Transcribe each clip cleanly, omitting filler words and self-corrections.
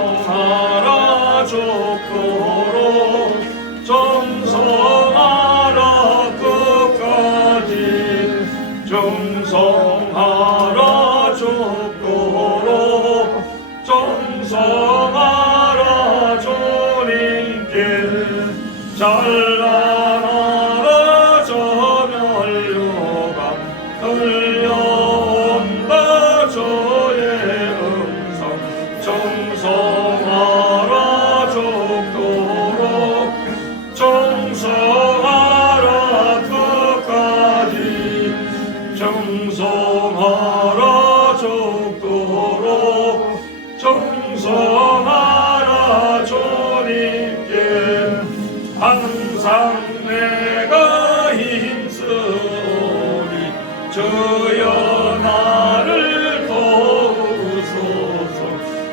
정성하라 죽도록 정성하라 끝까지 정성하라 죽도록 정성하라 주님께 찬란하라 저멸류가 들려온다 주의 음성 정성하라 죽도록 정성하라 끝까지 정성하라 죽도록 정성하라 주님께 항상 내가 힘쓰오니 주여 나를 도우소서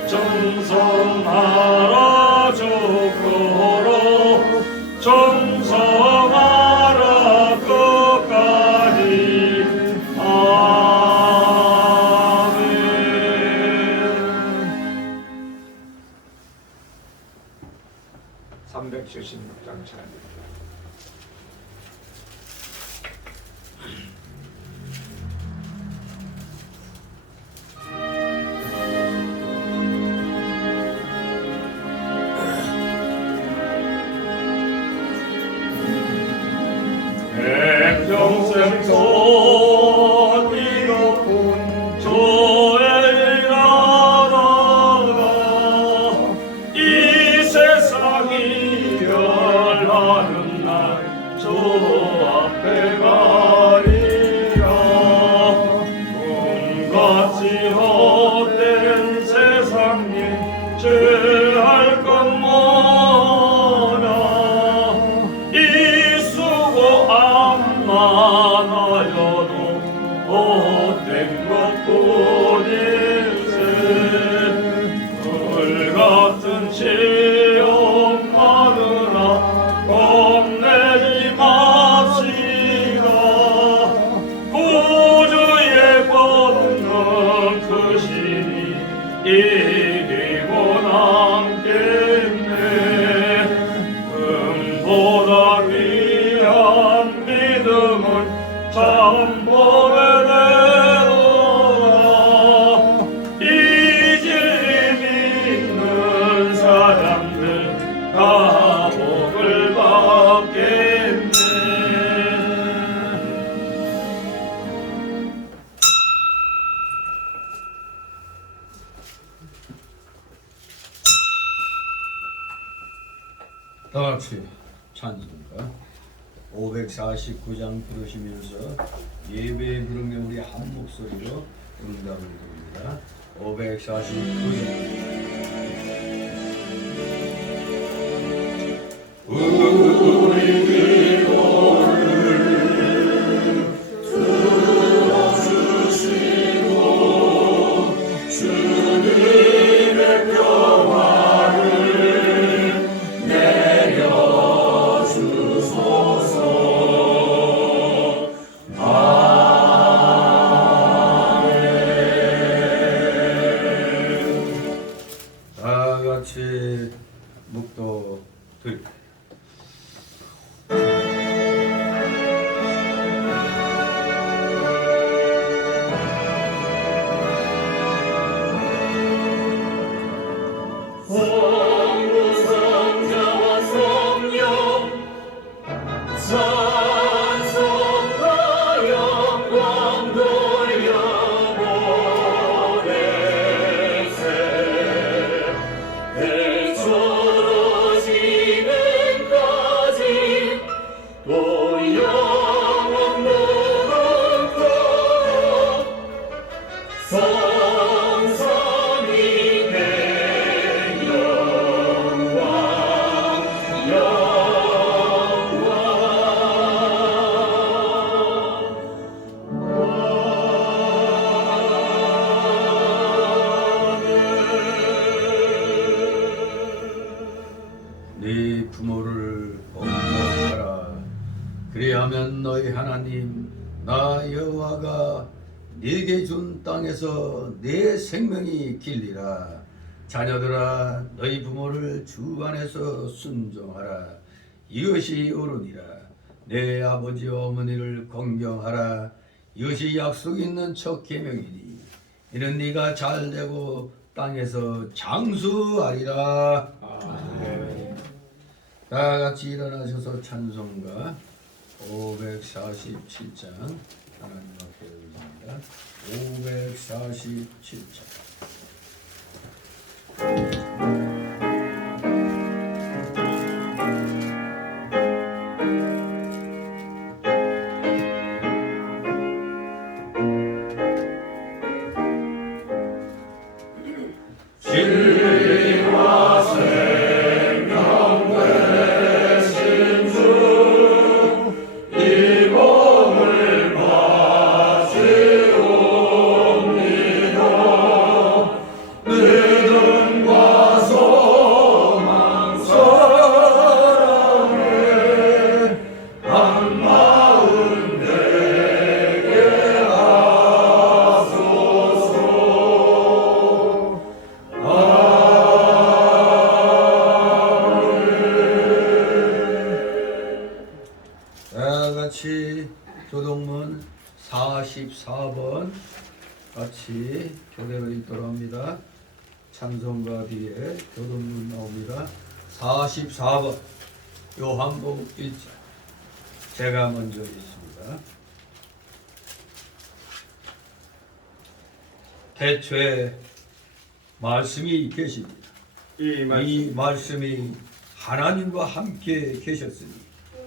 정성하라 죽도록 정성하라 끝까지 아멘. 376장 찬양입니다. 평생 손 이높은 주의 나라가 이 세상이 멸하는 날 주 앞에 가리라. 꿈같이 헛된 세상 일 죄할 것 뭐냐 이 수고 만하여도 헛된 것뿐일세. 불같은 시험 마누라 겁내지 맙시다. 구주의 권능 크시니 이기고 남겠네. 금보다 귀한 믿음은 참법에 내놓아. 이 진리 믿는 사람들 다 복을 받겠네. 다 같이 찬송가 549장 부르시면서 예배 부르며 우리 한 목소리로 응답을 드립니다. 549장 우리 기도를 들어주시고 주님의 평화를 내려주소서. 다 같이 묵도 드립니다. 성부 성자와 성령 찬송과 영광 돌려보내세. 대초로 지금까지 또 영원 무궁토록 성삼위 내 영광 네 부모를 복먹하라. 그리하면 너희 하나님 나 여호와가 네게 준 땅에서 네 생명이 길리라. 자녀들아 너희 부모를 주 안에서 순종하라. 이것이 옳으니라. 내 아버지와 어머니를 공경하라. 이것이 약속 있는 첫 계명이니 이는 네가 잘되고 땅에서 장수하리라. 다 같이 일어나셔서 찬송가 547장 하나님 앞에 올립니다. 547장. 같이 교동문 44번 같이 교대로 읽도록 합니다. 찬송가 뒤에 교동문 나옵니다. 44번 요한복음 1장 제가 먼저 읽습니다. 태초에 말씀이 계십니다. 이 말씀이 하나님과 함께 계셨으니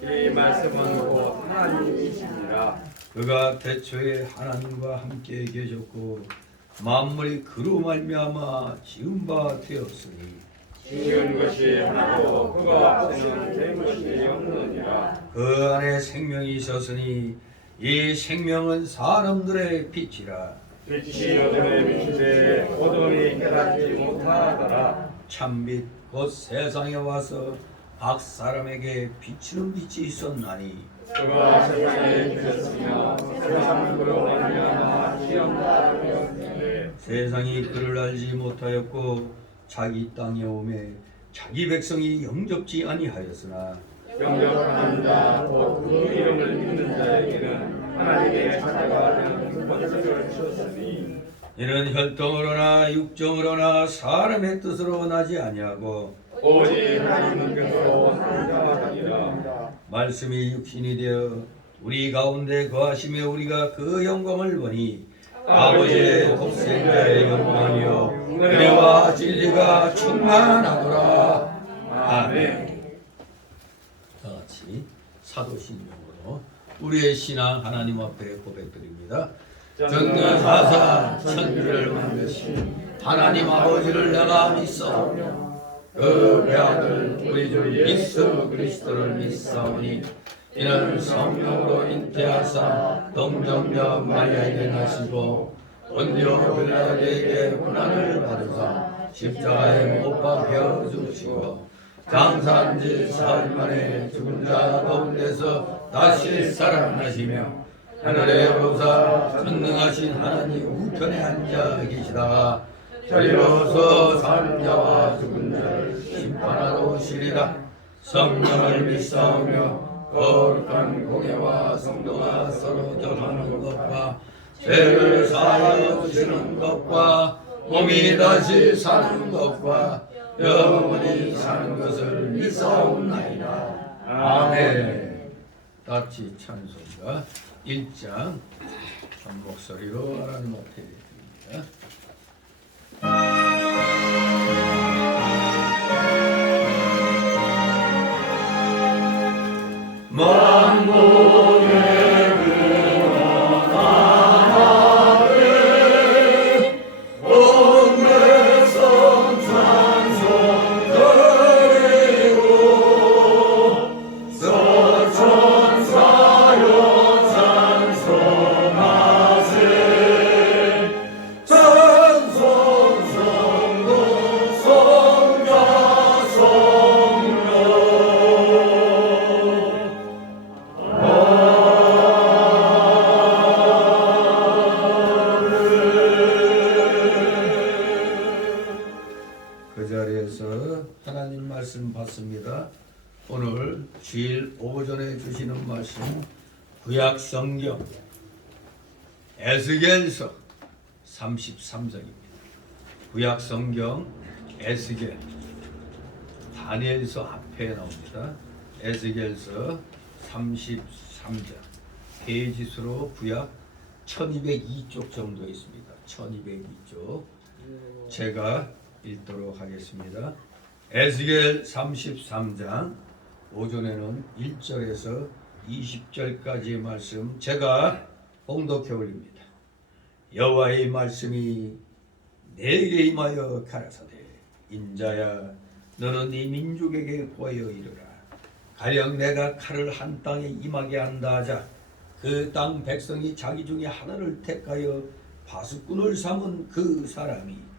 이 말씀은 곧 하나님이시니라. 그가 태초에 하나님과 함께 계셨고 만물이 그로 말미암아 지은 바 되었으니 지은 것이 하나도 그가 없이는 된 것이 없느니라. 그 안에 생명이 있었으니 이 생명은 사람들의 빛이라. 빛이 어둠에 비치되 어둠이 깨닫지 못하더라. 참빛 곧 세상에 와서 각 사람에게 비치는 빛이 있었나니 그가 세상에 계셨으며 세상은 그로 말미암아 지음받아 되었는데 세상이 그를 알지 못하였고 자기 땅에 오매 자기 백성이 영접지 아니하였으나 영접하는 자 곧 그 이름을 믿는 자에게는 하나님의 자녀가 되는 권세를 주셨으니 이는 혈통으로나 육정으로나 사람의 뜻으로 나지 아니하고 오직 하나님께서 하나님이라. 말씀이 육신이 되어 우리 가운데 거하시며 우리가 그 영광을 보니 아버지의 독생자의 영광이요 은혜와 진리가 충만하더라. 아멘. 다 같이 사도신경으로 우리의 신앙 하나님 앞에 고백드립니다. 전능하사 천지를 만드신 하나님 아버지를 내가 믿사오며 그 외아들 우리 주 예수 그리스도를 믿사오니 이는 성령으로 잉태하사 동정녀 마리아에게 나시고 본디오 빌라도에게 고난을 받으사 십자가에 못 박혀 죽으시고 장사한 지 사흘 만에 죽은 자 가운데서 다시 살아나시며 하늘에 오르사 전능하신 하나님 우편에 앉아 계시다가 저리로서 사는 자와 죽은 자를 심판하러 오시리라. 성령을 믿사오며 거룩한 공예와 성도가 서로 전하는 것과 죄를 사하여 주시는 것과 몸이 다시 사는 것과 영원히 사는 것을 믿사옵나이다. 아멘. 같이 찬송가 1장 한 목소리로 하나님 앞에 드립니다. 만국의 근원 하나님 온 백성 찬송 드리고 서천사여 찬송하세 자리에서 하나님 말씀 받습니다. 오늘 주일 오전에 주시는 말씀 구약 성경 에스겔서 33장입니다. 구약 성경 에스겔 다니엘서 앞에 나옵니다. 에스겔서 33장 페이지 수로 구약 1202쪽 정도 있습니다. 1202쪽 제가 읽도록 하겠습니다. 에스겔 33장 오전에는 1절에서 20절까지의 말씀 제가 봉독해 올립니다. 여호와의 말씀이 내게 임하여 가라사대 인자야 너는 이 민족에게 보여 이르라. 가령 내가 칼을 한 땅에 임하게 한다 하자 그 땅 백성이 자기 중에 하나를 택하여 파수꾼을 삼은 그 사람이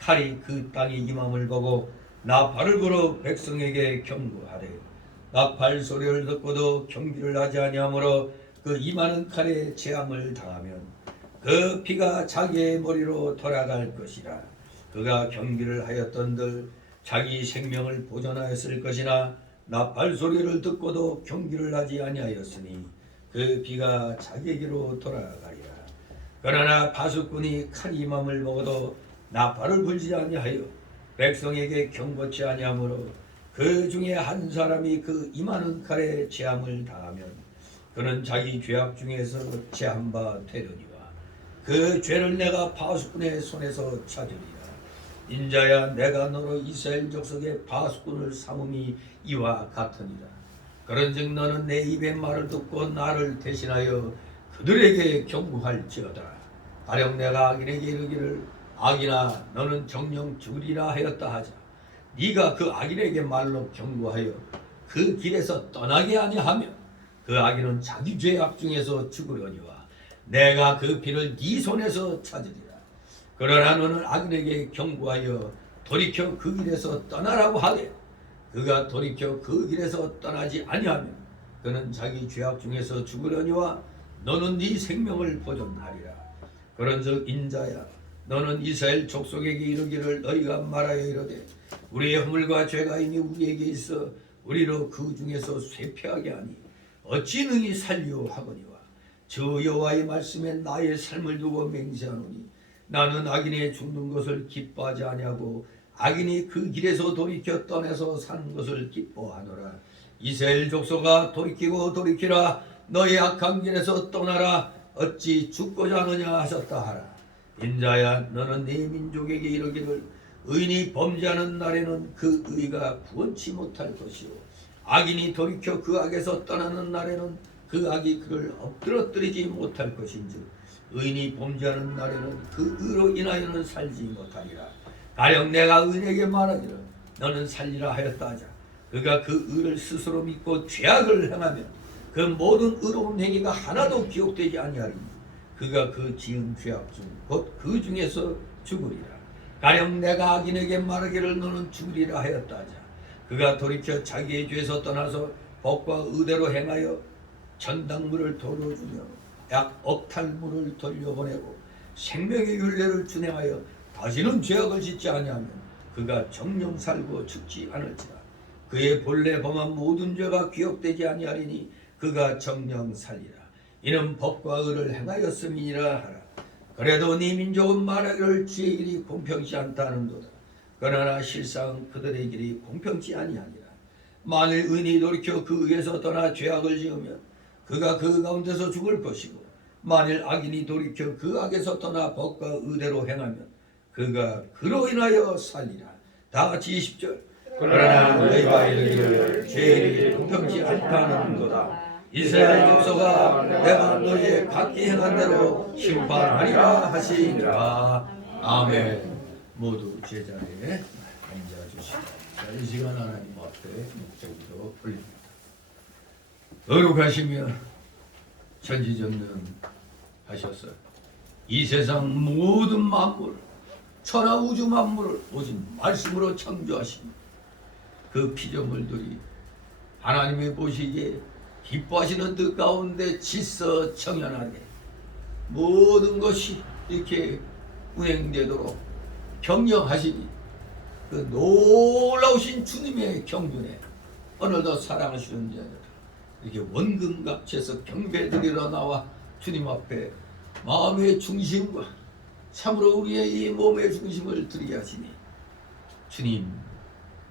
칼이 그 땅에 임함을 보고 나팔을 불어 백성에게 경고하되 나팔 소리를 듣고도 경비를 하지 아니하므로 그 임하는 칼에 재앙을 당하면 그 피가 자기의 머리로 돌아갈 것이라. 그가 경비를 하였던들 자기 생명을 보존하였을 것이나 나팔 소리를 듣고도 경비를 하지 아니하였으니 그 피가 자기에게로 돌아가리라. 그러나 파수꾼이 칼이 임함을 먹어도 나팔을 불지 아니하여 백성에게 경고치 아니하므로 그 중에 한 사람이 그 임하는 칼에 재앙을 당하면 그는 자기 죄악 중에서 제한 바 되려니와 그 죄를 내가 파수꾼의 손에서 찾으리라. 인자야 내가 너로 이스라엘 족속의 파수꾼을 삼음이 이와 같으니라. 그런즉 너는 내 입의 말을 듣고 나를 대신하여 그들에게 경고할지어다. 가령 내가 악인에게 이르기를 악인아 너는 정령 죽으리라 하였다 하자 네가 그 악인에게 말로 경고하여 그 길에서 떠나게 아니하면 그 악인은 자기 죄악 중에서 죽으려니와 내가 그 피를 네 손에서 찾으리라. 그러나 너는 악인에게 경고하여 돌이켜 그 길에서 떠나라고 하되 그가 돌이켜 그 길에서 떠나지 아니하면 그는 자기 죄악 중에서 죽으려니와 너는 네 생명을 보존하리라. 그런즉 인자야 너는 이스라엘 족속에게 이르기를 너희가 말하여 이르되 우리의 허물과 죄가 이미 우리에게 있어 우리로 그 중에서 쇠폐하게 하니 어찌 능히 살리오 하거니와 저 여호와의 말씀에 나의 삶을 두고 맹세하노니 나는 악인의 죽는 것을 기뻐하지 아니하고 악인이 그 길에서 돌이켜 떠나서 사는 것을 기뻐하노라. 이스라엘 족속아 돌이키고 돌이키라. 너의 악한 길에서 떠나라. 어찌 죽고자 하느냐 하셨다 하라. 인자야 너는 네 민족에게 이르기를 의인이 범죄하는 날에는 그 의가 구원치 못할 것이요 악인이 돌이켜 그 악에서 떠나는 날에는 그 악이 그를 엎드러뜨리지 못할 것인즉 의인이 범죄하는 날에는 그 의로 인하여는 살지 못하리라. 가령 내가 의인에게 말하기를 너는 살리라 하였다 하자 그가 그 의를 스스로 믿고 죄악을 행하면 그 모든 의로운 행위가 하나도 기억되지 아니하리니 그가 그 지은 죄악 중 곧 그 중에서 죽으리라. 가령 내가 악인에게 말하기를 너는 죽으리라 하였다 하자 그가 돌이켜 자기의 죄에서 떠나서 법과 의대로 행하여 전당물을 도려주며 약 억탈물을 돌려보내고 생명의 율례를 준행하여 다시는 죄악을 짓지 아니하면 그가 정령 살고 죽지 않을지라. 그의 본래 범한 모든 죄가 기억되지 아니하리니 그가 정령 살리라. 이는 법과 의를 행하였음이니라 하라. 그래도 네 민족은 말하기를 주의 길이 공평치 않다 하는도다. 그러나 실상 그들의 길이 공평치 아니하니라. 만일 의인이 돌이켜 그 의에서 떠나 죄악을 지으면 그가 그 가운데서 죽을 것이고 만일 악인이 돌이켜 그 악에서 떠나 법과 의대로 행하면 그가 그로 인하여 살리라. 다 같이 20절. 그러나 너희가 이르기를 죄의 길이 공평치 않다는 거다. 이스라엘 족속아 내가 너희의 각기 행한 대로 심판하리라 하시니라. 아멘. 모두 제자리에 앉아주시고 이 시간 하나님 앞에 목소리로 올립니다. 거룩하시며 전지전능하셨어요. 이 세상 모든 만물을 천하 우주 만물을 오직 말씀으로 창조하신 그 피조물들이 하나님의 보시기에 기뻐하시는 뜻 가운데 질서 정연하게 모든 것이 이렇게 운행되도록 경영하시니 그 놀라우신 주님의 경륜에 오늘도 사랑하시는 자들 이렇게 원금갑체에서 경배드리러 나와 주님 앞에 마음의 중심과 참으로 우리의 이 몸의 중심을 드리게 하시니 주님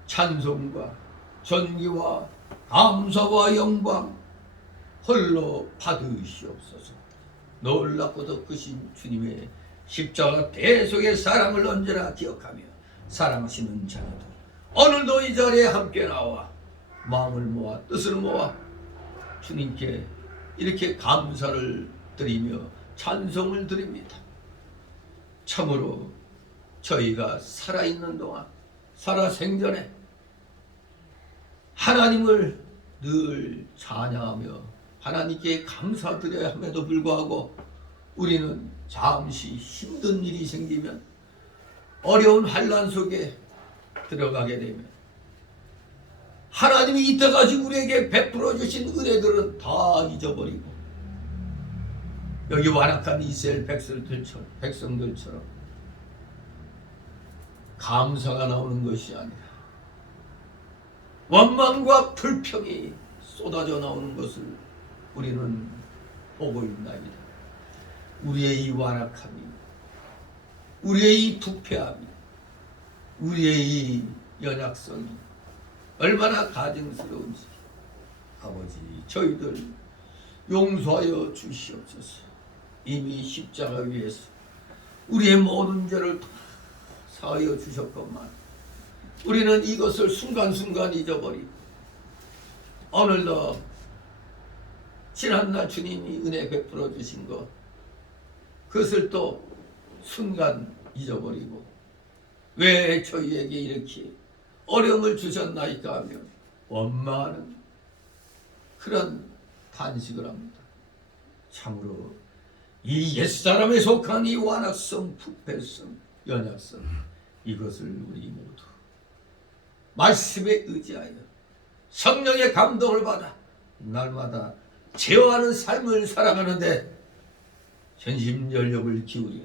찬송과 존귀와 감사와 영광 홀로 받으시옵소서. 놀랍고도 크신 주님의 십자가 대속의 사랑을 언제나 기억하며 사랑하시는 자녀들 오늘도 이 자리에 함께 나와 마음을 모아 뜻을 모아 주님께 이렇게 감사를 드리며 찬송을 드립니다. 참으로 저희가 살아있는 동안 살아생전에 하나님을 늘 찬양하며 하나님께 감사드려야 함에도 불구하고 우리는 잠시 힘든 일이 생기면 어려운 환난 속에 들어가게 되면 하나님이 이때까지 우리에게 베풀어 주신 은혜들은 다 잊어버리고 여기 완악한 이스라엘 백성들처럼 감사가 나오는 것이 아니라 원망과 불평이 쏟아져 나오는 것을 우리는 보고 있나이다. 우리의 이 완악함이, 우리의 이 부패함이, 우리의 이 연약성이 얼마나 가증스러운지 아버지 저희들 용서하여 주시옵소서. 이미 십자가 위에서 우리의 모든 죄를 다 사하여 주셨건만 우리는 이것을 순간순간 잊어버리고 오늘도 지난날 주님이 은혜 베풀어 주신 것 그것을 또 순간 잊어버리고 왜 저희에게 이렇게 어려움을 주셨나이까 하며 원망하는 그런 탄식을 합니다. 참으로 이 옛사람에 속한 이 완악성, 부패성, 연약성 이것을 우리 모두 말씀에 의지하여 성령의 감동을 받아 날마다 제어하는 삶을 살아가는데 전심전력을 기울여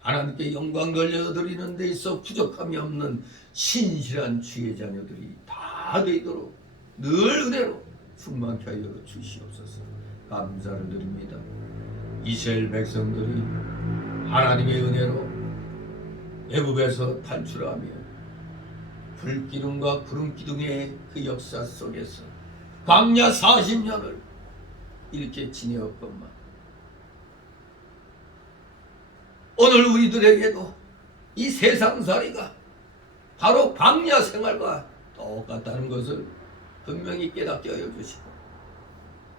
하나님께 영광 돌려드리는 데 있어 부족함이 없는 신실한 주의 자녀들이 다 되도록 늘 은혜로 충만케 하여 주시옵소서. 감사를 드립니다. 이스라엘 백성들이 하나님의 은혜로 애굽에서 탈출하며 불기둥과 구름기둥의 그 역사 속에서 광야 40년을 이렇게 지내었건만 오늘 우리들에게도 이 세상살이가 바로 광야 생활과 똑같다는 것을 분명히 깨닫게 하여 주시고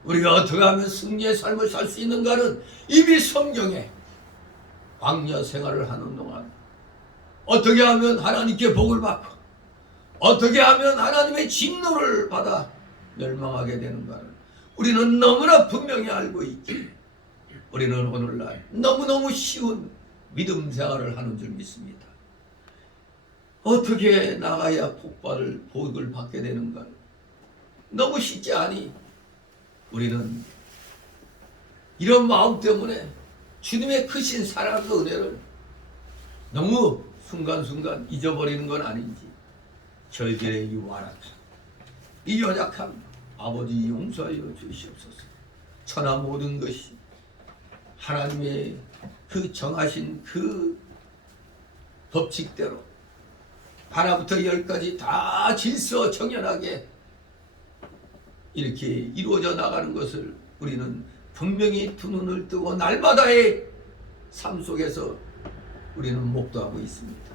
우리가 어떻게 하면 승리의 삶을 살 수 있는가는 이미 성경에 광야 생활을 하는 동안 어떻게 하면 하나님께 복을 받고 어떻게 하면 하나님의 진노를 받아 멸망하게 되는가를 우리는 너무나 분명히 알고 있기에 우리는 오늘날 너무너무 쉬운 믿음 생활을 하는 줄 믿습니다. 어떻게 나가야 복을 받게 되는가 너무 쉽지 않이 우리는 이런 마음 때문에 주님의 크신 사랑과 은혜를 너무 순간순간 잊어버리는 건 아닌지 저희들의 이 완악함, 이 연약함 아버지 용서하여 주시옵소서. 천하 모든 것이 하나님의 그 정하신 그 법칙대로 하나부터 열까지 다 질서 정연하게 이렇게 이루어져 나가는 것을 우리는 분명히 두 눈을 뜨고 날마다의 삶 속에서 우리는 목도하고 있습니다.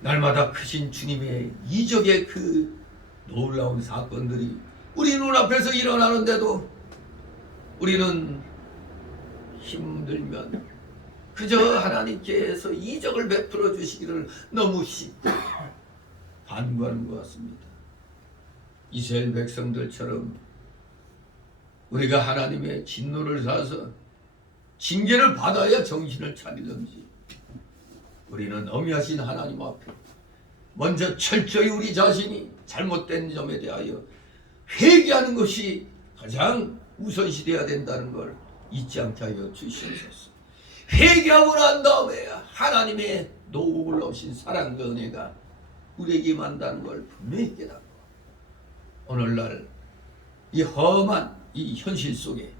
날마다 크신 주님의 이적의 그 놀라운 사건들이 우리 눈앞에서 일어나는데도 우리는 힘들면 그저 하나님께서 이적을 베풀어 주시기를 너무 쉽게 간구하는 것 같습니다. 이스라엘 백성들처럼 우리가 하나님의 진노를 사서 징계를 받아야 정신을 차리든지 우리는 엄하신 하나님 앞에 먼저 철저히 우리 자신이 잘못된 점에 대하여 회개하는 것이 가장 우선시되어야 된다는 걸 잊지 않게 하여 주시옵소서. 회개하고 난 다음에 하나님의 놀라우신 사랑과 은혜가 우리에게 만다는 걸 분명히 깨닫고 오늘날 이 험한 이 현실 속에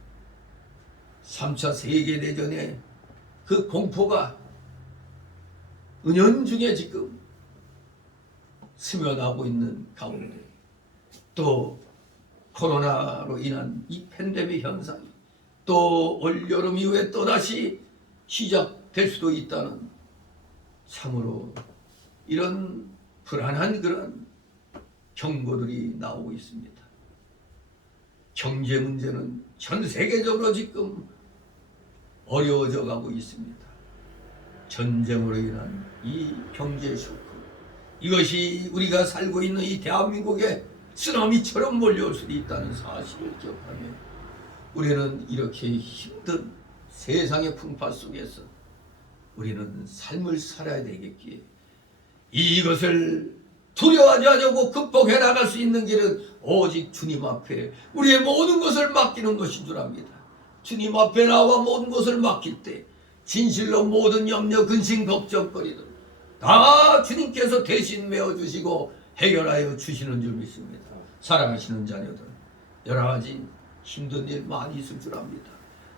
3차 세계대전의 그 공포가 은연중에 지금 스며나고 있는 가운데 또 코로나로 인한 이 팬데믹 현상이 또 올여름 이후에 또다시 시작될 수도 있다는 참으로 이런 불안한 그런 경고들이 나오고 있습니다. 경제 문제는 전 세계적으로 지금 어려워져 가고 있습니다. 전쟁으로 인한 이 경제 쇼크, 이것이 우리가 살고 있는 이 대한민국에 쓰나미처럼 몰려올 수도 있다는 사실을 기억하며 우리는 이렇게 힘든 세상의 풍파 속에서 우리는 삶을 살아야 되겠기에 이것을 두려워하지 않고 극복해 나갈 수 있는 길은 오직 주님 앞에 우리의 모든 것을 맡기는 것인 줄 압니다. 주님 앞에 나와 모든 것을 맡길 때 진실로 모든 염려, 근심, 걱정거리들 다 주님께서 대신 메어주시고 해결하여 주시는 줄 믿습니다. 사랑하시는 자녀들, 여러 가지 힘든 일 많이 있을 줄 압니다.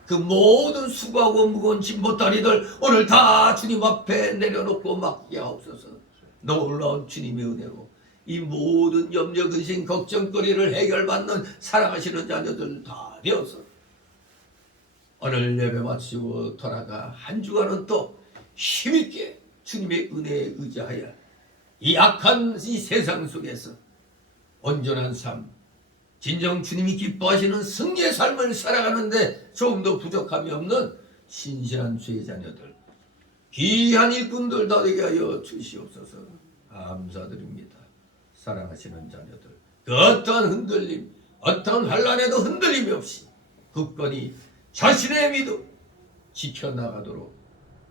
그 모든 수고하고 무거운 짐 보따리들 오늘 다 주님 앞에 내려놓고 맡기게 하옵소서. 놀라운 주님의 은혜로 이 모든 염려, 근심, 걱정거리를 해결받는 사랑하시는 자녀들 다 되어서 오늘 예배 마치고 돌아가 한 주간은 또 힘있게 주님의 은혜에 의지하여 이 악한 이 세상 속에서 온전한 삶, 진정 주님이 기뻐하시는 승리의 삶을 살아가는데 조금도 부족함이 없는 신실한 주의 자녀들, 귀한 일꾼들 다 되게 하여 주시옵소서. 감사드립니다. 사랑하시는 자녀들, 그 어떠한 흔들림, 어떠한 환난에도 흔들림이 없이 굳건히 자신의 믿음 지켜나가도록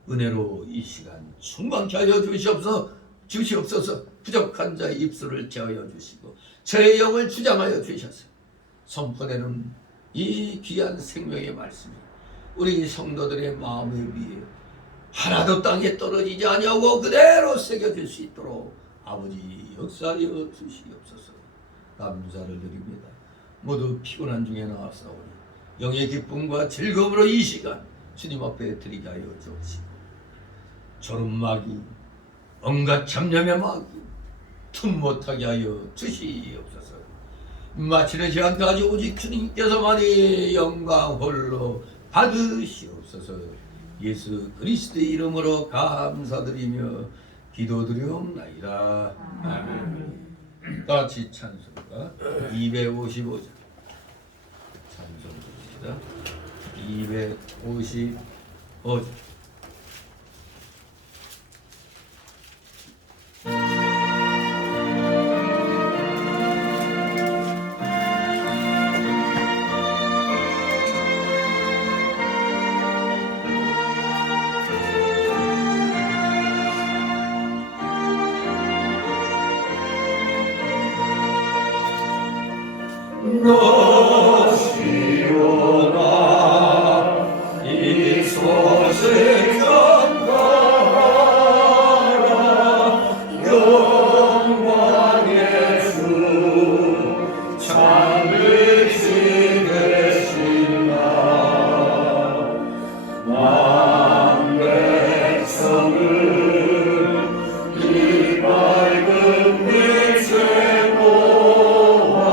은혜로 이 시간 충만케 하여 주시옵소서. 부족한 자의 입술을 제하여 주시고 저의 영을 주장하여 주셔서 선포되는 이 귀한 생명의 말씀이 우리 성도들의 마음에 위에 하나도 땅에 떨어지지 아니하고 그대로 새겨질 수 있도록 아버지 역사하여 주시옵소서. 감사를 드립니다. 모두 피곤한 중에 나왔사오니 영의 기쁨과 즐거움으로 이 시간 주님 앞에 드리게 하여 주옵시고 졸음마귀, 온갖 잡념의 마귀 틈 못하게 하여 주시옵소서. 마치는 시간까지 오직 주님께서만이 영광 홀로 받으시옵소서. 예수 그리스도의 이름으로 감사드리며 기도드리옵나이다. 아멘. 같이 찬송가 255장 찬송입니다. 255장 너시오나 이 소식 전가하라 영광의 주 참으시 되신다 만 백성을 이 밝은 빛에 모아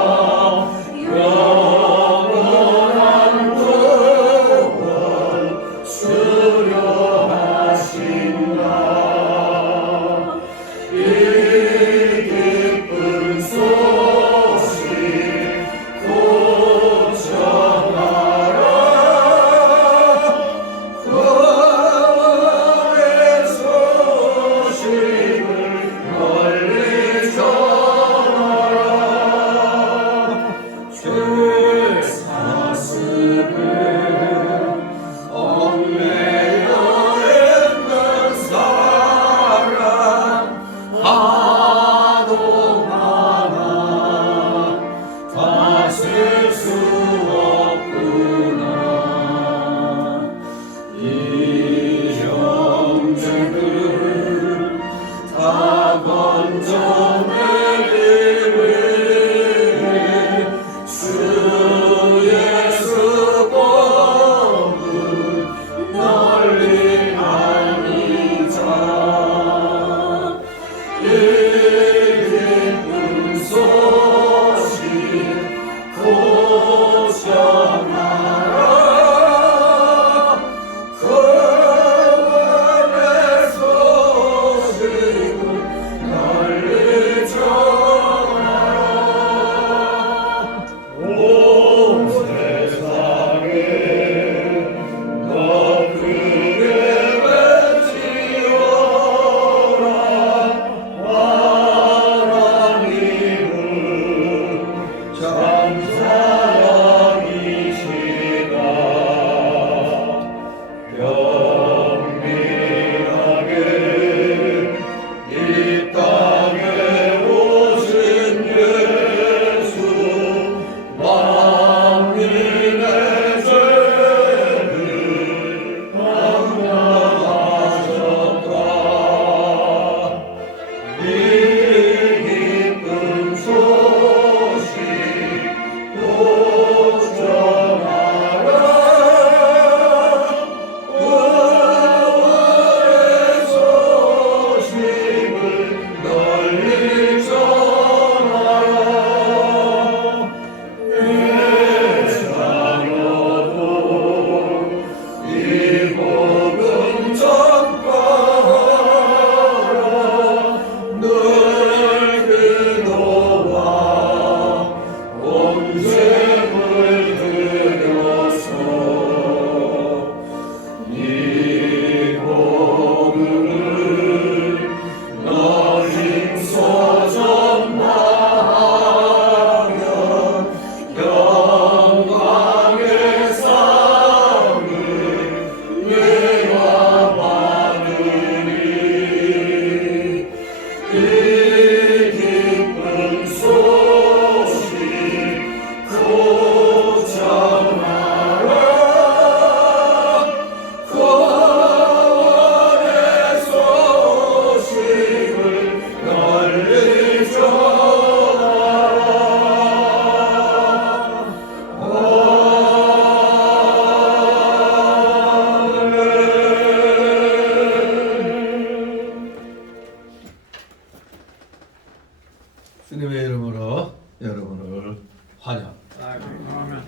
주님의 이름으로 여러분을 환영합니다. 아멘.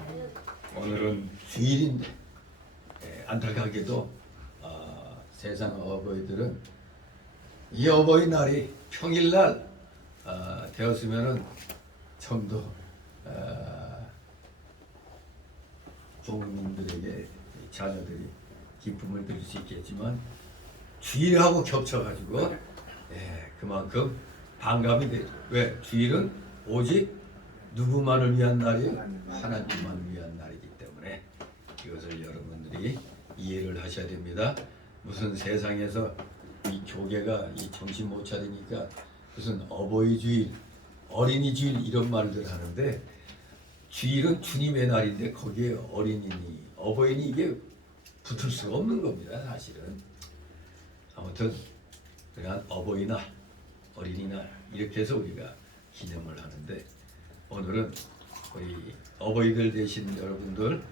오늘은 주일인데 안타깝게도 세상 어버이들은 이 어버이날이 평일날 되었으면은 좀 더 부모님들에게 자녀들이 기쁨을 드릴 수 있겠지만 주일하고 겹쳐가지고 그만큼 반감이 되죠. 왜? 주일은 오직 누구만을 위한 날이에요? 하나님만을 위한 날이기 때문에 이것을 여러분들이 이해를 하셔야 됩니다. 무슨 세상에서 이 교계가 이 정신 못 차리니까 무슨 어버이 주일, 어린이 주일 이런 말들 하는데 주일은 주님의 날인데 거기에 어린이니 어버이니 이게 붙을 수가 없는 겁니다. 사실은. 아무튼 그냥 어버이날, 어린이날 이렇게 해서 우리가 기념을 하는데 오늘은 우리 어버이들 되신 여러분들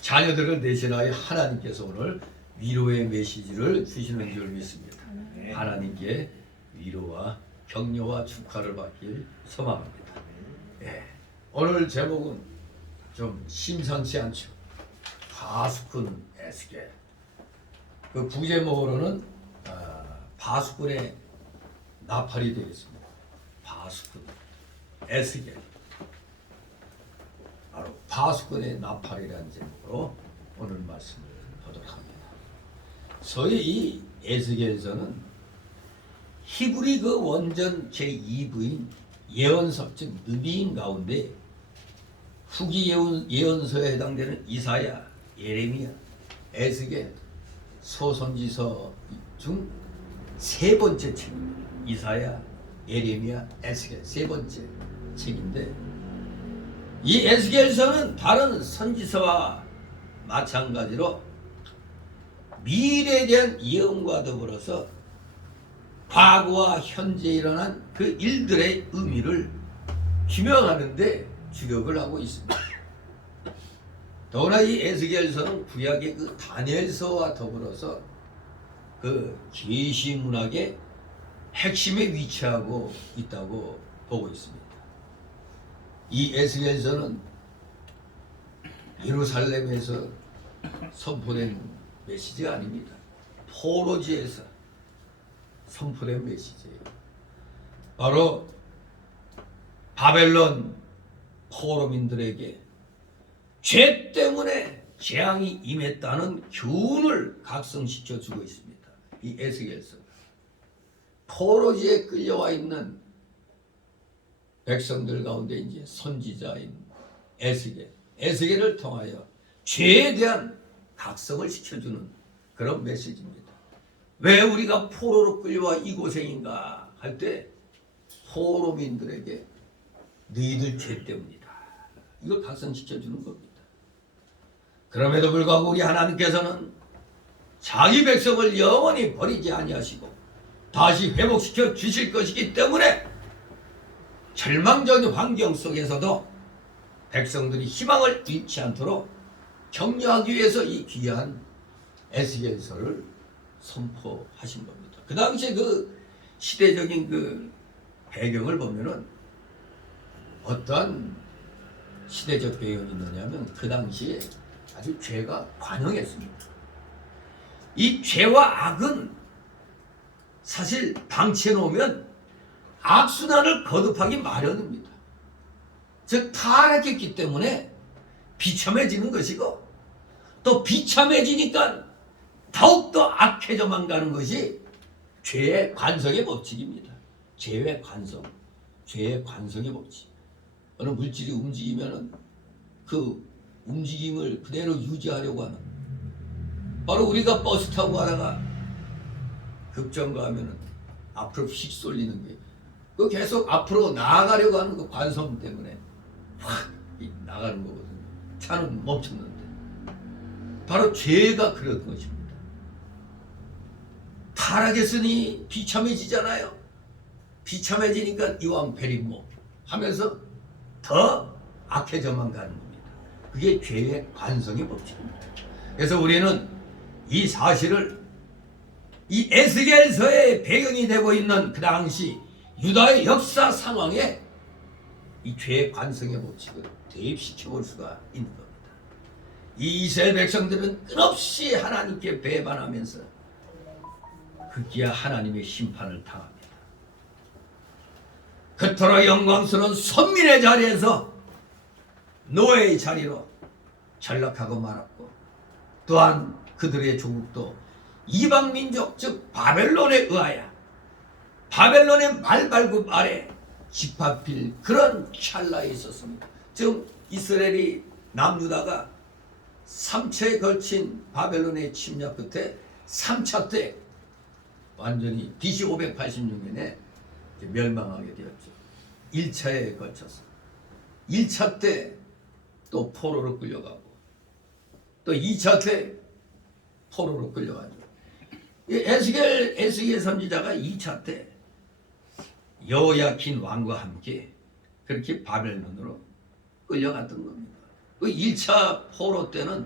자녀들을 대신하여 하나님께서 오늘 위로의 메시지를 주시는 줄 믿습니다. 하나님께 위로와 격려와 축하를 받길 소망합니다. 오늘 제목은 좀 심상치 않죠. 바수꾼 에스겔. 그 부제목으로는 바수꾼의 나팔이 되겠습니다. 바수꾼 에스겔. 바로 바수꾼의 나팔이라는 제목으로 오늘 말씀을 하도록 합니다. 소위 이 에스겔서는 히브리 그 원전 제2부인 예언서 즉 느비인 가운데 후기 예언서에 해당되는 이사야, 예레미야, 에스겔, 소선지서 중 세 번째 책입니다. 이사야, 예레미야, 에스겔 세 번째 책인데 이 에스겔서는 다른 선지서와 마찬가지로 미래에 대한 예언과 더불어서 과거와 현재 일어난 그 일들의 의미를 규명하는데 주력을 하고 있습니다. 더구나 이 에스겔서는 구약의 그 다니엘서와 더불어서 그 계시 문학의 핵심에 위치하고 있다고 보고 있습니다. 이 에스겔서는 예루살렘에서 선포된 메시지가 아닙니다. 포로지에서 선포된 메시지예요. 바로 바벨론 포로민들에게 죄 때문에 재앙이 임했다는 교훈을 각성시켜 주고 있습니다. 이 에스겔서 포로지에 끌려와 있는 백성들 가운데 이제 선지자인 에스겔을 통하여 죄에 대한 각성을 시켜주는 그런 메시지입니다. 왜 우리가 포로로 끌려와 이고생인가 할 때 포로민들에게 너희들 죄 때문이다. 이걸 각성시켜주는 겁니다. 그럼에도 불구하고 우리 하나님께서는 자기 백성을 영원히 버리지 아니하시고 다시 회복시켜 주실 것이기 때문에 절망적인 환경 속에서도 백성들이 희망을 잃지 않도록 격려하기 위해서 이 귀한 에스겔서를 선포하신 겁니다. 그 당시에 그 시대적인 그 배경을 보면은 어떠한 시대적 배경이 있느냐면 그 당시에 아주 죄가 관영했습니다. 이 죄와 악은 사실 방치해 놓으면 악순환을 거듭하기 마련입니다. 즉 타락했기 때문에 비참해지는 것이고 또 비참해지니까 더욱더 악해져만 가는 것이 죄의 관성의 법칙입니다. 죄의 관성, 죄의 관성의 법칙. 어느 물질이 움직이면은 그 움직임을 그대로 유지하려고 하는 바로 우리가 버스 타고 가다가 급정거 하면은 앞으로 휙 쏠리는 거예요. 그 계속 앞으로 나아가려고 하는 그 관성 때문에 확 나가는 거거든요. 차는 멈췄는데 바로 죄가 그런 것입니다. 타락했으니 비참해지잖아요. 비참해지니까 이왕 베림목 하면서 더 악해져만 가는 겁니다. 그게 죄의 관성의 법칙입니다. 그래서 우리는 이 사실을 이 에스겔서의 배경이 되고 있는 그 당시 유다의 역사 상황에 이 죄의 관성의 법칙을 대입시켜 볼 수가 있는 겁니다. 이 이스라엘 백성들은 끝없이 하나님께 배반하면서 급기야 하나님의 심판을 당합니다. 그토록 영광스러운 선민의 자리에서 노예의 자리로 전락하고 말았고, 또한 그들의 조국도 이방민족 즉 바벨론에 의하여 바벨론의 말발굽 아래 짓밟힐 그런 찰나에 있었습니다. 즉 이스라엘이 남유다가 3차에 걸친 바벨론의 침략 끝에 3차 때 완전히 BC 586년에 멸망하게 되었죠. 1차에 걸쳐서 1차 때 또 포로로 끌려가고, 또 2차 때 포로로 끌려가죠. 에스겔 선지자가 2차 때 여호야킨 왕과 함께 그렇게 바벨론으로 끌려갔던 겁니다. 그 1차 포로 때는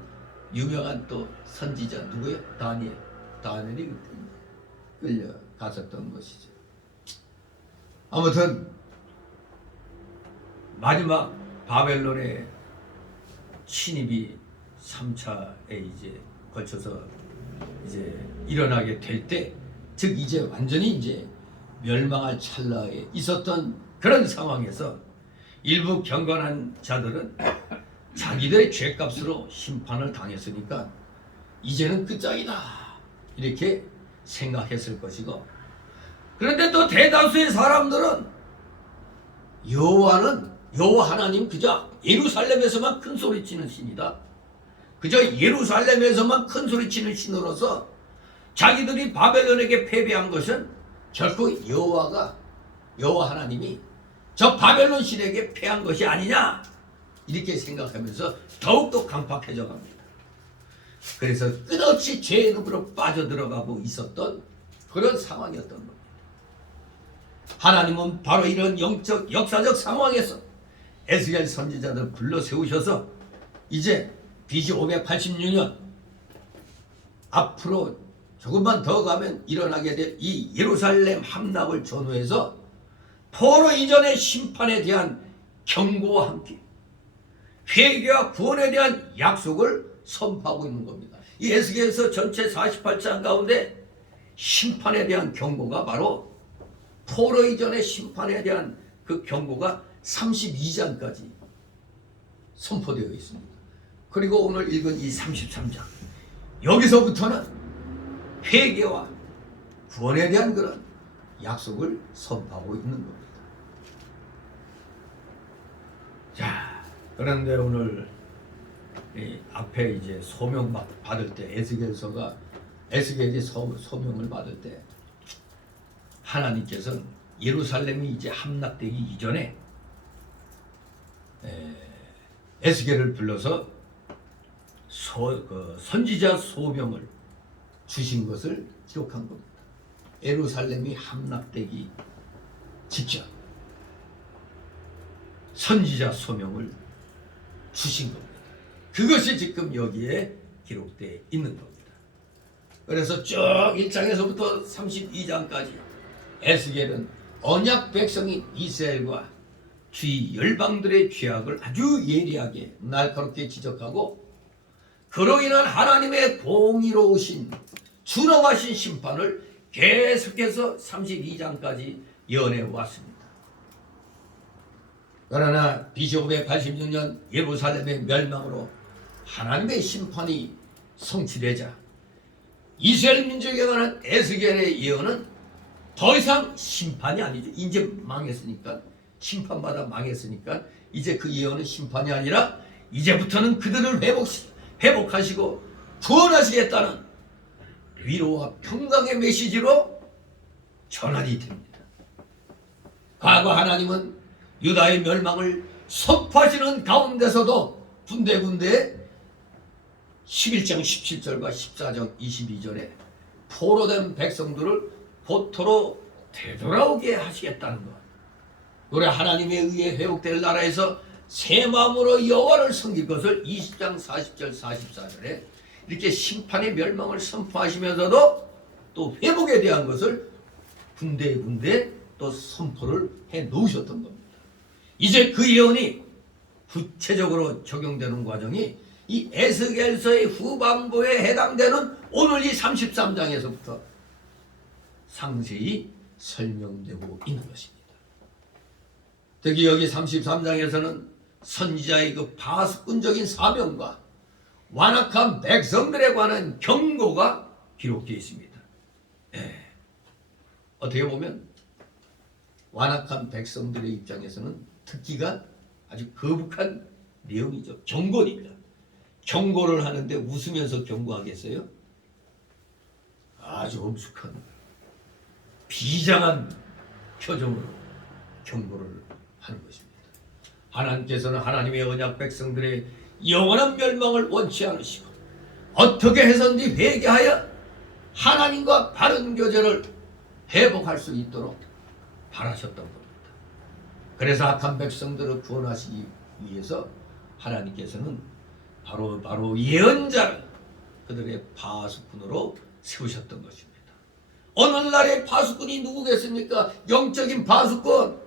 유명한 또 선지자 누구예요? 다니엘이 그때 끌려갔었던 것이죠. 아무튼 마지막 바벨론의 침입이 3차에 이제 걸쳐서 이제 일어나게 될 때, 즉 이제 완전히 이제 멸망할 찰나에 있었던 그런 상황에서 일부 경건한 자들은 자기들의 죄값으로 심판을 당했으니까 이제는 끝장이다 이렇게 생각했을 것이고, 그런데 또 대다수의 사람들은 여호와 하나님 그저 예루살렘에서만 큰 소리치는 신이다, 그저 예루살렘에서만 큰 소리치는 신으로서 자기들이 바벨론에게 패배한 것은 결코 여호와 하나님이 저 바벨론 신에게 패한 것이 아니냐 이렇게 생각하면서 더욱더 강팍해져 갑니다. 그래서 끝없이 죄의 늪으로 빠져들어가고 있었던 그런 상황이었던 겁니다. 하나님은 바로 이런 영적 역사적 상황에서 에스겔 선지자들 불러 세우셔서 이제 BC 586년 앞으로 조금만 더 가면 일어나게 될 이 예루살렘 함락을 전후해서 포로 이전의 심판에 대한 경고와 함께 회개와 구원에 대한 약속을 선포하고 있는 겁니다. 이 에스겔서 전체 48장 가운데 심판에 대한 경고가 바로 포로 이전의 심판에 대한 그 경고가 32장까지 선포되어 있습니다. 그리고 오늘 읽은 이 33장, 여기서부터는 회개와 구원에 대한 그런 약속을 선포하고 있는 겁니다. 자, 그런데 오늘 이 앞에 이제 소명 받을 때 에스겔이 소명을 받을 때 하나님께서는 예루살렘이 이제 함락되기 이전에 에스겔을 불러서 선지자 소명을 주신 것을 기록한 겁니다. 예루살렘이 함락되기 직전 선지자 소명을 주신 겁니다. 그것이 지금 여기에 기록되어 있는 겁니다. 그래서 쭉 1장에서부터 32장까지 에스겔은 언약 백성인 이스라엘과 주위 열방들의 죄악을 아주 예리하게 날카롭게 지적하고, 그로 인한 하나님의 공의로우신 준엄하신 심판을 계속해서 32장까지 연해 왔습니다. 그러나 BC 586년 예루살렘의 멸망으로 하나님의 심판이 성취되자 이스라엘 민족에 관한 에스겔의 예언은 더 이상 심판이 아니죠. 이제 망했으니까, 심판받아 망했으니까 이제 그 예언은 심판이 아니라 이제부터는 그들을 회복하시고 구원하시겠다는 위로와 평강의 메시지로 전환이 됩니다. 과거 하나님은 유다의 멸망을 선포하시는 가운데서도 군데군데 11장 17절과 14장 22절에 포로된 백성들을 고토로 되돌아오게 하시겠다는 것, 우리 하나님에 의해 회복될 나라에서 새 마음으로 여호와를 섬길 것을 20장 40절 44절에 이렇게 심판의 멸망을 선포하시면서도 또 회복에 대한 것을 군데군데 또 선포를 해 놓으셨던 겁니다. 이제 그 예언이 구체적으로 적용되는 과정이 이 에스겔서의 후반부에 해당되는 오늘 이 33장에서부터 상세히 설명되고 있는 것입니다. 특히 여기 33장에서는 선지자의 그 파수꾼적인 사명과 완악한 백성들에 관한 경고가 기록되어 있습니다. 어떻게 보면 완악한 백성들의 입장에서는 듣기가 아주 거북한 내용이죠. 경고입니다. 경고를 하는데 웃으면서 경고하겠어요? 아주 엄숙한 비장한 표정으로 경고를 하는 것입니다. 하나님께서는 하나님의 언약 백성들의 영원한 멸망을 원치 않으시고 어떻게 해서든지 회개하여 하나님과 바른 교제를 회복할 수 있도록 바라셨던 겁니다. 그래서 악한 백성들을 구원하시기 위해서 하나님께서는 바로 예언자를 그들의 파수꾼으로 세우셨던 것입니다. 오늘날의 파수꾼이 누구겠습니까? 영적인 파수꾼,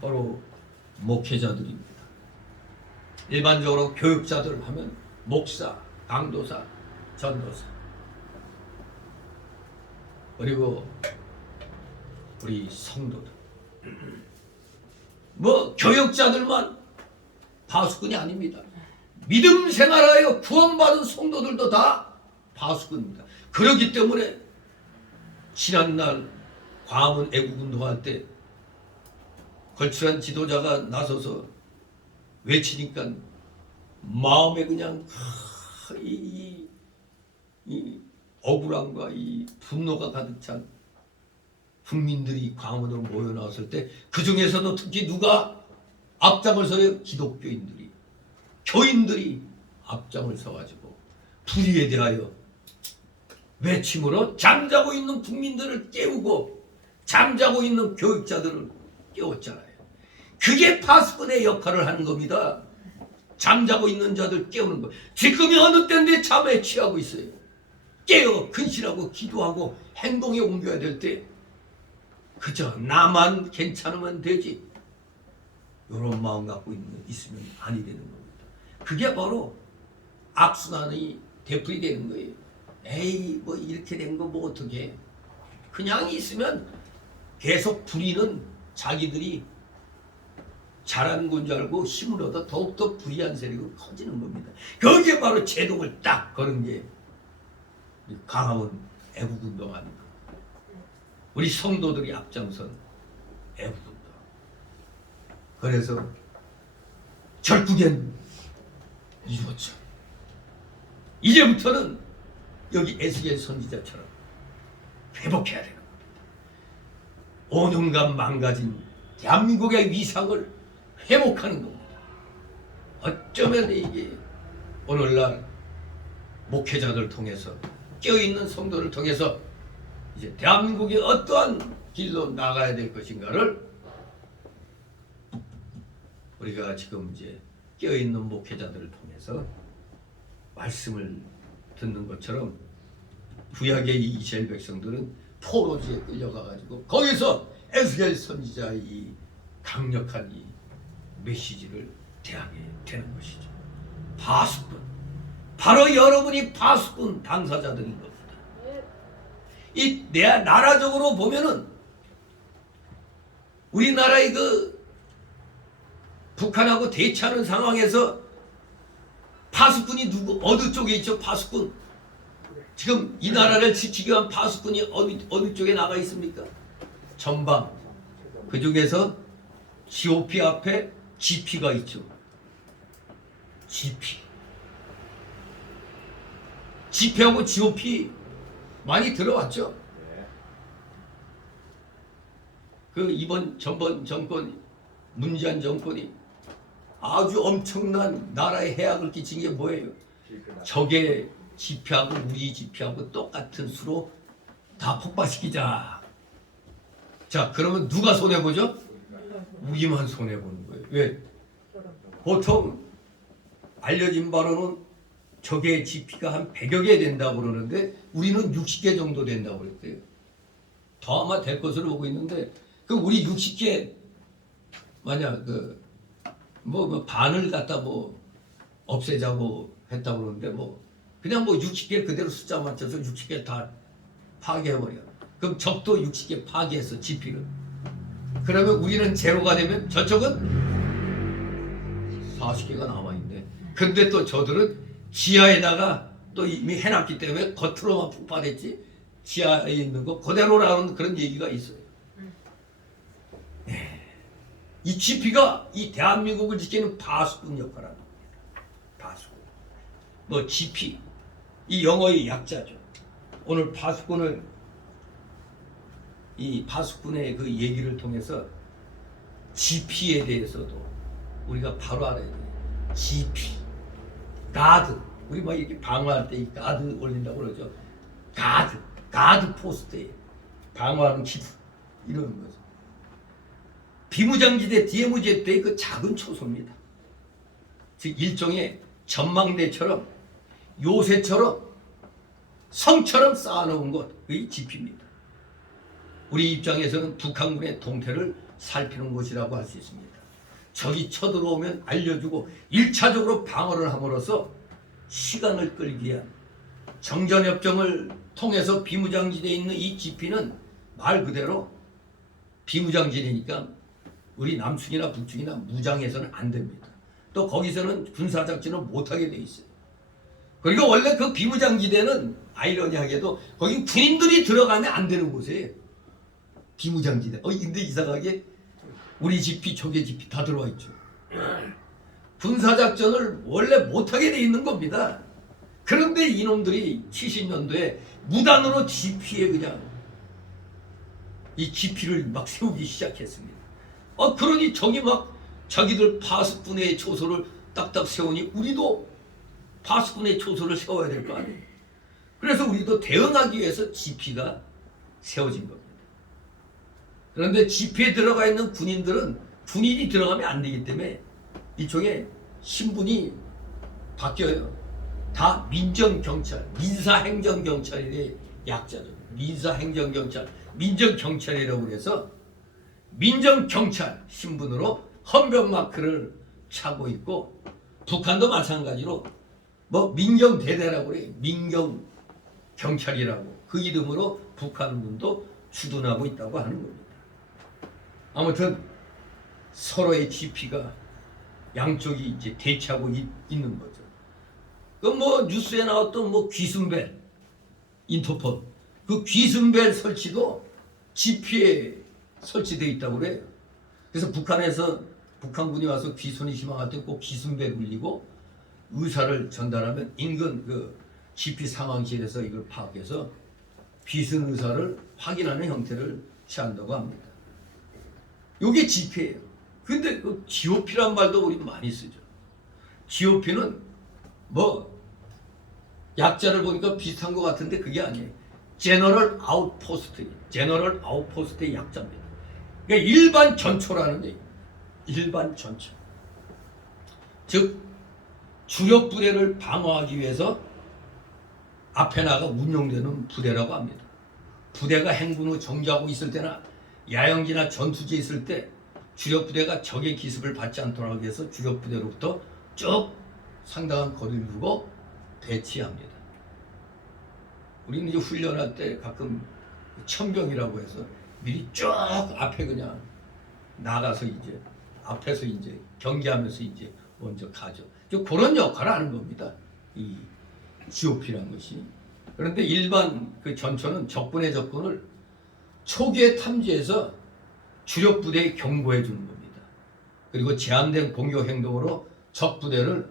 바로 목회자들입니다. 일반적으로 교육자들 하면 목사, 강도사, 전도사, 그리고 우리 성도들, 뭐 교육자들만 파수꾼이 아닙니다. 믿음 생활하여 구원받은 성도들도 다 파수꾼입니다. 그렇기 때문에 지난날 광화문 애국운동할 때 걸출한 지도자가 나서서 외치니까 마음에 그냥 이 억울함과 이 분노가 가득 찬 국민들이 광화문으로 모여 나왔을 때 그 중에서도 특히 누가 앞장을 서요? 기독교인들이, 교인들이 앞장을 서가지고 불의에 대하여 외침으로 잠자고 있는 국민들을 깨우고 잠자고 있는 교육자들을 깨웠잖아요. 그게 파수꾼의 역할을 하는 겁니다. 잠자고 있는 자들 깨우는 거. 지금이 어느 때인데 잠에 취하고 있어요. 깨어 근실하고 기도하고 행동에 옮겨야 될 때 그저 나만 괜찮으면 되지, 이런 마음 갖고 있으면 아니 되는 겁니다. 그게 바로 악순환이 되풀이 되는 거예요. 에이 뭐 이렇게 된 거 뭐 어떻게, 그냥 있으면 계속 부리는 자기들이 잘하는 건 줄 알고 힘을 얻어 더욱더 불의한 세력으로 커지는 겁니다. 거기에 바로 제동을 딱 거는 게 광화문 애국운동 아닙니까? 우리 성도들이 앞장선 애국운동. 그래서 결국엔 이루어져. 이제부터는 여기 에스겔 선지자처럼 회복해야 되는 겁니다. 5년간 망가진 대한민국의 위상을 회복하는 겁니다. 어쩌면 이게 오늘날 목회자들 통해서, 깨어있는 성도를 통해서 이제 대한민국이 어떠한 길로 나가야 될 것인가를 우리가 지금 이제 깨어있는 목회자들을 통해서 말씀을 듣는 것처럼 구약의 이 이스라엘 백성들은 포로지에 끌려가가지고 거기서 에스겔 선지자의 이 강력한 이 메시지를 대하게 되는 것이죠. 파수꾼, 바로 여러분이 파수꾼 당사자들인 겁니다. 이 나라적으로 보면은 우리나라의 그 북한하고 대치하는 상황에서 파수꾼이 어느 쪽에 있죠? 파수꾼. 지금 이 나라를 지키기 위한 파수꾼이 어느 쪽에 나가 있습니까? 전방. 그 중에서 GOP 앞에 GP가 있죠. GP하고 GOP 많이 들어왔죠? 그 전번 정권, 문재인 정권이 아주 엄청난 나라에 해악을 끼친 게 뭐예요? 적의 지표하고 우리 지표하고 똑같은 수로 다 폭파시키자. 자, 그러면 누가 손해보죠? 우리만 손해보는 거예요. 왜? 보통 알려진 바로는 적의 지피가 한 100여 개 된다고 그러는데 우리는 60개 정도 된다고 그랬대요. 더 아마 될 것으로 보고 있는데 그 우리 60개 만약 뭐 반을 갖다 뭐 없애자고 했다고 그러는데 뭐 그냥 뭐 60개 그대로 숫자 맞춰서 60개 다 파괴해버려. 그럼 적도 60개 파괴했어 GP를. 그러면 우리는 제로가 되면 저쪽은 40개가 남아있네. 근데 또 저들은 지하에다가 또 이미 해놨기 때문에 겉으로만 폭발했지 지하에 있는 거 그대로라는 그런 얘기가 있어요. 이 GP가 이 대한민국을 지키는 파수꾼 역할을 합니다. 파수꾼. 뭐 GP 이 영어의 약자죠. 오늘 파수꾼을 이 파수꾼의 그 얘기를 통해서 GP에 대해서도 우리가 바로 알아야 돼요. GP, 가드. 우리 막 이렇게 방어할 때 이 가드 올린다고 그러죠. 가드 포스트에 방어하는 기술 이러는 거죠. 비무장지대 DMZ대의 그 작은 초소입니다. 즉 일종의 전망대처럼 요새처럼 성처럼 쌓아놓은 것 그게 GP입니다. 우리 입장에서는 북한군의 동태를 살피는 곳이라고 할 수 있습니다. 적이 쳐들어오면 알려주고 1차적으로 방어를 함으로써 시간을 끌기 위한 정전협정을 통해서 비무장지대에 있는 이 GP는 말 그대로 비무장지대니까 우리 남측이나 북측이나 무장해서는 안 됩니다. 또 거기서는 군사작전을 못하게 돼 있어요. 그리고 원래 그 비무장지대는 아이러니하게도 거기 군인들이 들어가면 안 되는 곳이에요. 비무장지대. 근데 이상하게 우리 GP, 저게 GP 다 들어와 있죠. 군사작전을 원래 못하게 돼 있는 겁니다. 그런데 이놈들이 70년도에 무단으로 GP에 그냥 이 GP를 막 세우기 시작했습니다. 그러니 저기 막 자기들 파수꾼의 초소를 딱딱 세우니 우리도 파수꾼의 초소를 세워야 될 거 아니에요. 그래서 우리도 대응하기 위해서 GP가 세워진 겁니다. 그런데 GP에 들어가 있는 군인들은 군인이 들어가면 안 되기 때문에 이쪽에 신분이 바뀌어요. 다 민정경찰, 민사행정경찰의 약자죠. 민사행정경찰, 민정경찰이라고 해서 민정경찰 신분으로 헌병마크를 차고 있고 북한도 마찬가지로 뭐 민경대대라고 그래요. 민경경찰이라고 그 이름으로 북한군도 주둔하고 있다고 하는 겁니다. 아무튼 서로의 GP가 양쪽이 이제 대치하고 있는 거죠. 그 뭐 뉴스에 나왔던 뭐 귀순벨, 인터폰, 그 귀순벨 설치도 GP에 설치되어 있다고 그래요. 그래서 북한군이 와서 귀순이 심할 때 꼭 귀순벨 울리고 의사를 전달하면 인근 그 GP 상황실에서 이걸 파악해서 귀순 의사를 확인하는 형태를 취한다고 합니다. 이게 GP예요. 근데 그 GOP란 말도 우리 많이 쓰죠. GOP는 뭐 약자를 보니까 비슷한 것 같은데 그게 아니에요. 제너럴 아웃포스트의 약자입니다. 그러니까 일반 전초라는 얘기예요. 일반 전초. 즉 주력 부대를 방어하기 위해서 앞에 나가 운용되는 부대라고 합니다. 부대가 행군 후 정지하고 있을 때나 야영지나 전투지에 있을 때 주력 부대가 적의 기습을 받지 않도록 하기 위해서 주력 부대로부터 쭉 상당한 거리를 두고 배치합니다. 우리는 이제 훈련할 때 가끔 천병이라고 해서 미리 쭉 앞에 그냥 나가서 이제 앞에서 이제 경계하면서 이제 먼저 가죠. 그런 역할을 하는 겁니다. 이 GOP라는 것이. 그런데 일반 그 전초는 적군의 접근을 초기에 탐지해서 주력 부대에 경고해 주는 겁니다. 그리고 제한된 공격 행동으로 적 부대를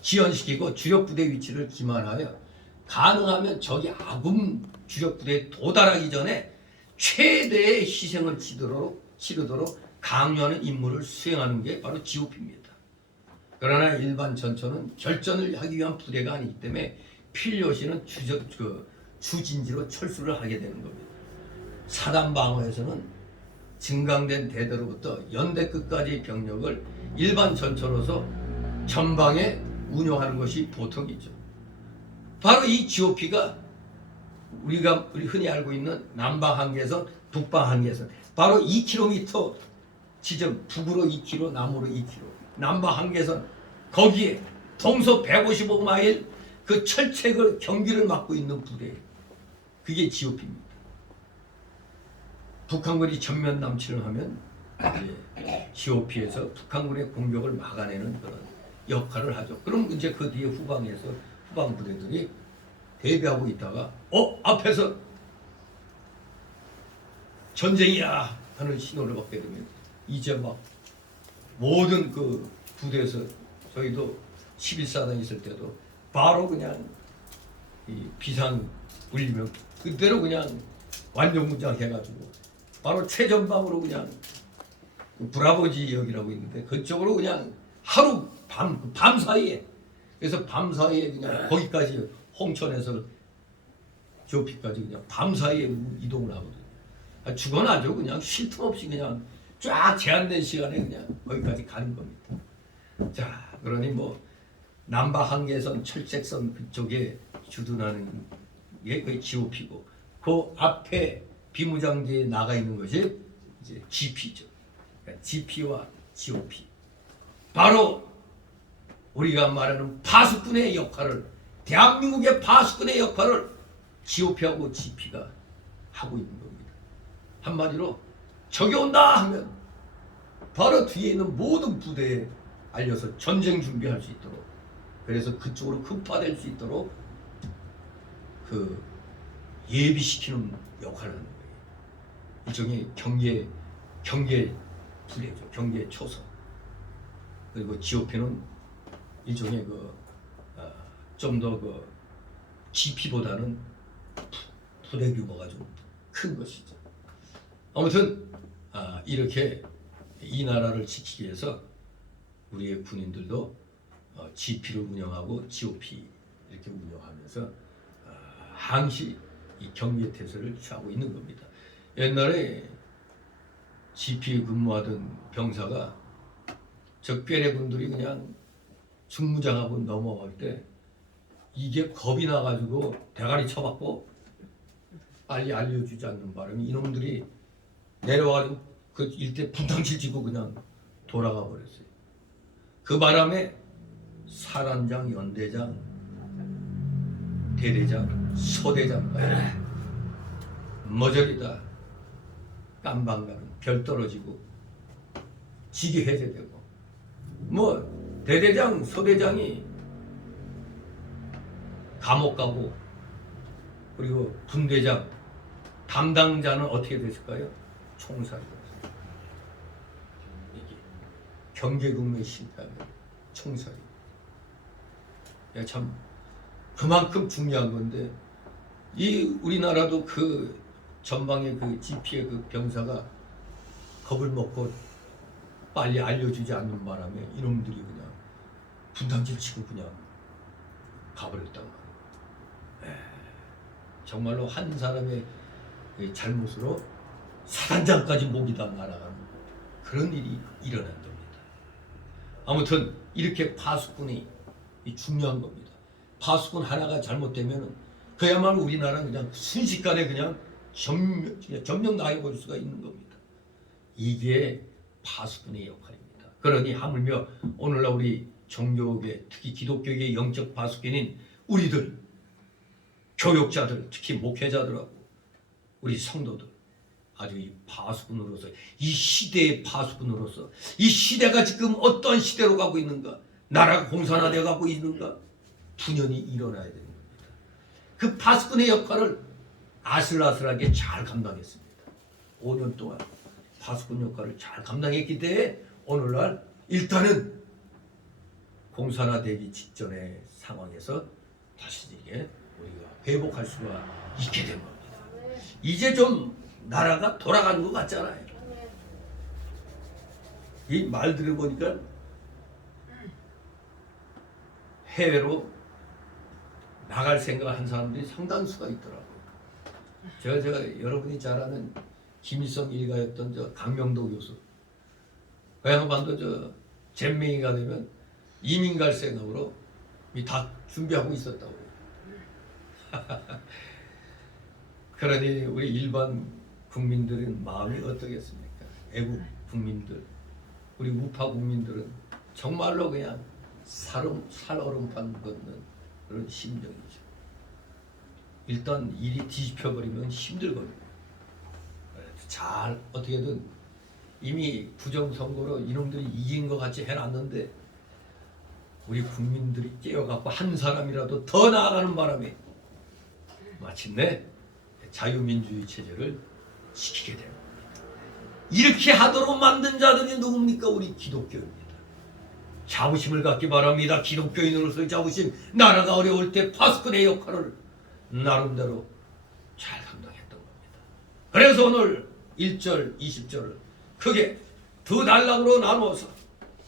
지연시키고 주력 부대 위치를 기만하여 가능하면 적이 아군 주력 부대에 도달하기 전에 최대의 희생을 치르도록 강요하는 임무를 수행하는 게 바로 GOP입니다. 그러나 일반 전초는 결전을 하기 위한 부대가 아니기 때문에 필요시는 주진지로 철수를 하게 되는 겁니다. 사단 방어에서는 증강된 대대로부터 연대 끝까지 병력을 일반 전초로서 전방에 운용하는 것이 보통이죠. 바로 이 GOP가 우리가 흔히 알고 있는 남방 한계선, 북방 한계선 바로 2km 지점 북으로 2km, 남으로 2km 남방 한계선 거기에 동서 155마일 그 철책을 경기를 맡고 있는 부대 그게 GOP입니다. 북한군이 전면 남침을 하면 GOP에서 북한군의 공격을 막아내는 그런 역할을 하죠. 그럼 이제 그 뒤에 후방 부대들이 대비하고 있다가 앞에서 전쟁이야 하는 신호를 받게 되면 이제 막 모든 그 부대에서 저희도 11사단 있을 때도 바로 그냥 이 비상 울리면 그대로 그냥 완전무장 해가지고 바로 최전방으로 그냥 브라보 지역이라고 있는데 그쪽으로 그냥 하루 밤 사이에 그래서 밤 사이에 그냥 거기까지 홍천에서 조피까지 그냥 밤 사이에 이동을 하거든요. 죽어나죠. 그냥 쉴 틈 없이 그냥 쫙 제한된 시간에 그냥 거기까지 가는 겁니다. 자, 그러니 뭐 남바 한계선 철책선 그쪽에 주둔하는 게 거의 GOP고 그 앞에 비무장지에 나가 있는 것이 이제 GP죠. 그러니까 GP와 GOP. 바로 우리가 말하는 파수꾼의 역할을 대한민국의 파수꾼의 역할을 GOP하고 GP가 하고 있는 겁니다. 한마디로 적이 온다 하면 바로 뒤에 있는 모든 부대에 알려서 전쟁 준비할 수 있도록 그래서 그쪽으로 급파될 수 있도록 그 예비시키는 역할을 하는 거예요. 일종의 경계 부대죠. 경계 초소. 그리고 GOP는 일종의 좀 더 GP보다는 부대 규모가 좀 큰 것이죠. 아무튼 이렇게 이 나라를 지키기 위해서 우리의 군인들도 GP를 운영하고 GOP 이렇게 운영하면서 항시 이 경계 태세를 취하고 있는 겁니다. 옛날에 GP 근무하던 병사가 적괴뢰군들이 그냥 중무장하고 넘어갈 때 이게 겁이 나가지고 대가리 쳐박고 빨리 알려주지 않는 바람에 이놈들이 내려와가지고 그 일대 분탕질 치고 그냥 돌아가 버렸어요. 그 바람에 사단장, 연대장, 대대장, 소대장까지 머저리 다 깜방가는 별 떨어지고 직위 해제되고 뭐 대대장, 소대장이 감옥 가고 그리고 분대장, 담당자는 어떻게 됐을까요? 총살이 됐어요. 이게 경계근무의 실패하면 총살이. 참 그만큼 중요한 건데 이 우리나라도 그 전방의 그 GP의 그 병사가 겁을 먹고 빨리 알려주지 않는 바람에 이놈들이 그냥 분탕질 치고 그냥 가버렸단 말이에요. 정말로 한 사람의 잘못으로 사단장까지 목이 다 날아가는 그런 일이 일어난 겁니다. 아무튼 이렇게 파수꾼이 중요한 겁니다. 파수꾼 하나가 잘못되면 그야말로 우리나라는 그냥 순식간에 그냥 점령 나해버릴 수가 있는 겁니다. 이게 파수꾼의 역할입니다. 그러니 하물며 오늘날 우리 종교계 특히 기독교계의 영적 파수꾼인 우리들 교육자들 특히 목회자들하고 우리 성도들 아주 이 파수꾼으로서 이 시대의 파수꾼으로서 이 시대가 지금 어떤 시대로 가고 있는가 나라가 공산화되어 가고 있는가 분연히 일어나야 되는 겁니다. 그 파수꾼의 역할을 아슬아슬하게 잘 감당했습니다. 5년 동안 파수꾼 역할을 잘 감당했기 때문에 오늘날 일단은 공산화되기 직전의 상황에서 다시 이게 우리가 회복할 수가 있게 된 겁니다. 이제 좀 나라가 돌아가는 것 같잖아요. 이 말 들어보니까 해외로 나갈 생각을 한 사람들이 상당수가 있더라고요. 제가 여러분이 잘 아는 김일성 일가였던 저 강명도 교수 그 양반도 저 잼맹이가 되면 이민 갈 생각으로 다 준비하고 있었다고. 그러니 우리 일반 국민들은 마음이 어떠겠습니까? 애국 국민들, 우리 우파 국민들은 정말로 그냥 살얼음판 걷는 그런 심정이죠. 일단 일이 뒤집혀버리면 힘들거든요. 잘 어떻게든 이미 부정선거로 이놈들이 이긴 것 같이 해놨는데 우리 국민들이 깨어갖고 한 사람이라도 더 나아가는 바람에 마침내 자유민주주의 체제를 지키게 됩니다. 이렇게 하도록 만든 자들이 누굽니까? 우리 기독교입니다. 자부심을 갖기 바랍니다. 기독교인으로서의 자부심. 나라가 어려울 때 파수꾼의 역할을 나름대로 잘 감당했던 겁니다. 그래서 오늘 1절, 20절을 크게 두 단락으로 나누어서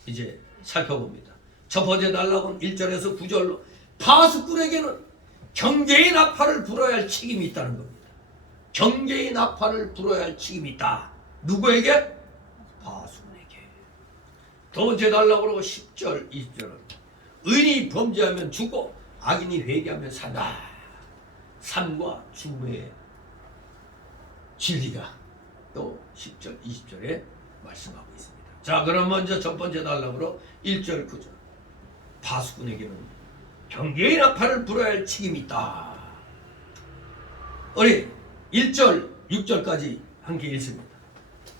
이제 살펴봅니다. 첫 번째 단락은 1절에서 9절로 파수꾼에게는 경계의 나팔을 불어야 할 책임이 있다는 겁니다. 경계의 나팔을 불어야 할 책임이 있다. 누구에게? 파수꾼에게. 두 번째 단락으로 10절, 20절은 의인이 범죄하면 죽고 악인이 회개하면 산다. 삶과 죽음의 진리가 또 10절, 20절에 말씀하고 있습니다. 자, 그럼 먼저 첫 번째 단락으로 1절, 9절. 파수꾼에게는 경계의 나팔을 불어야 할 책임이 있다. 우리 1절, 6절까지 함께 읽습니다.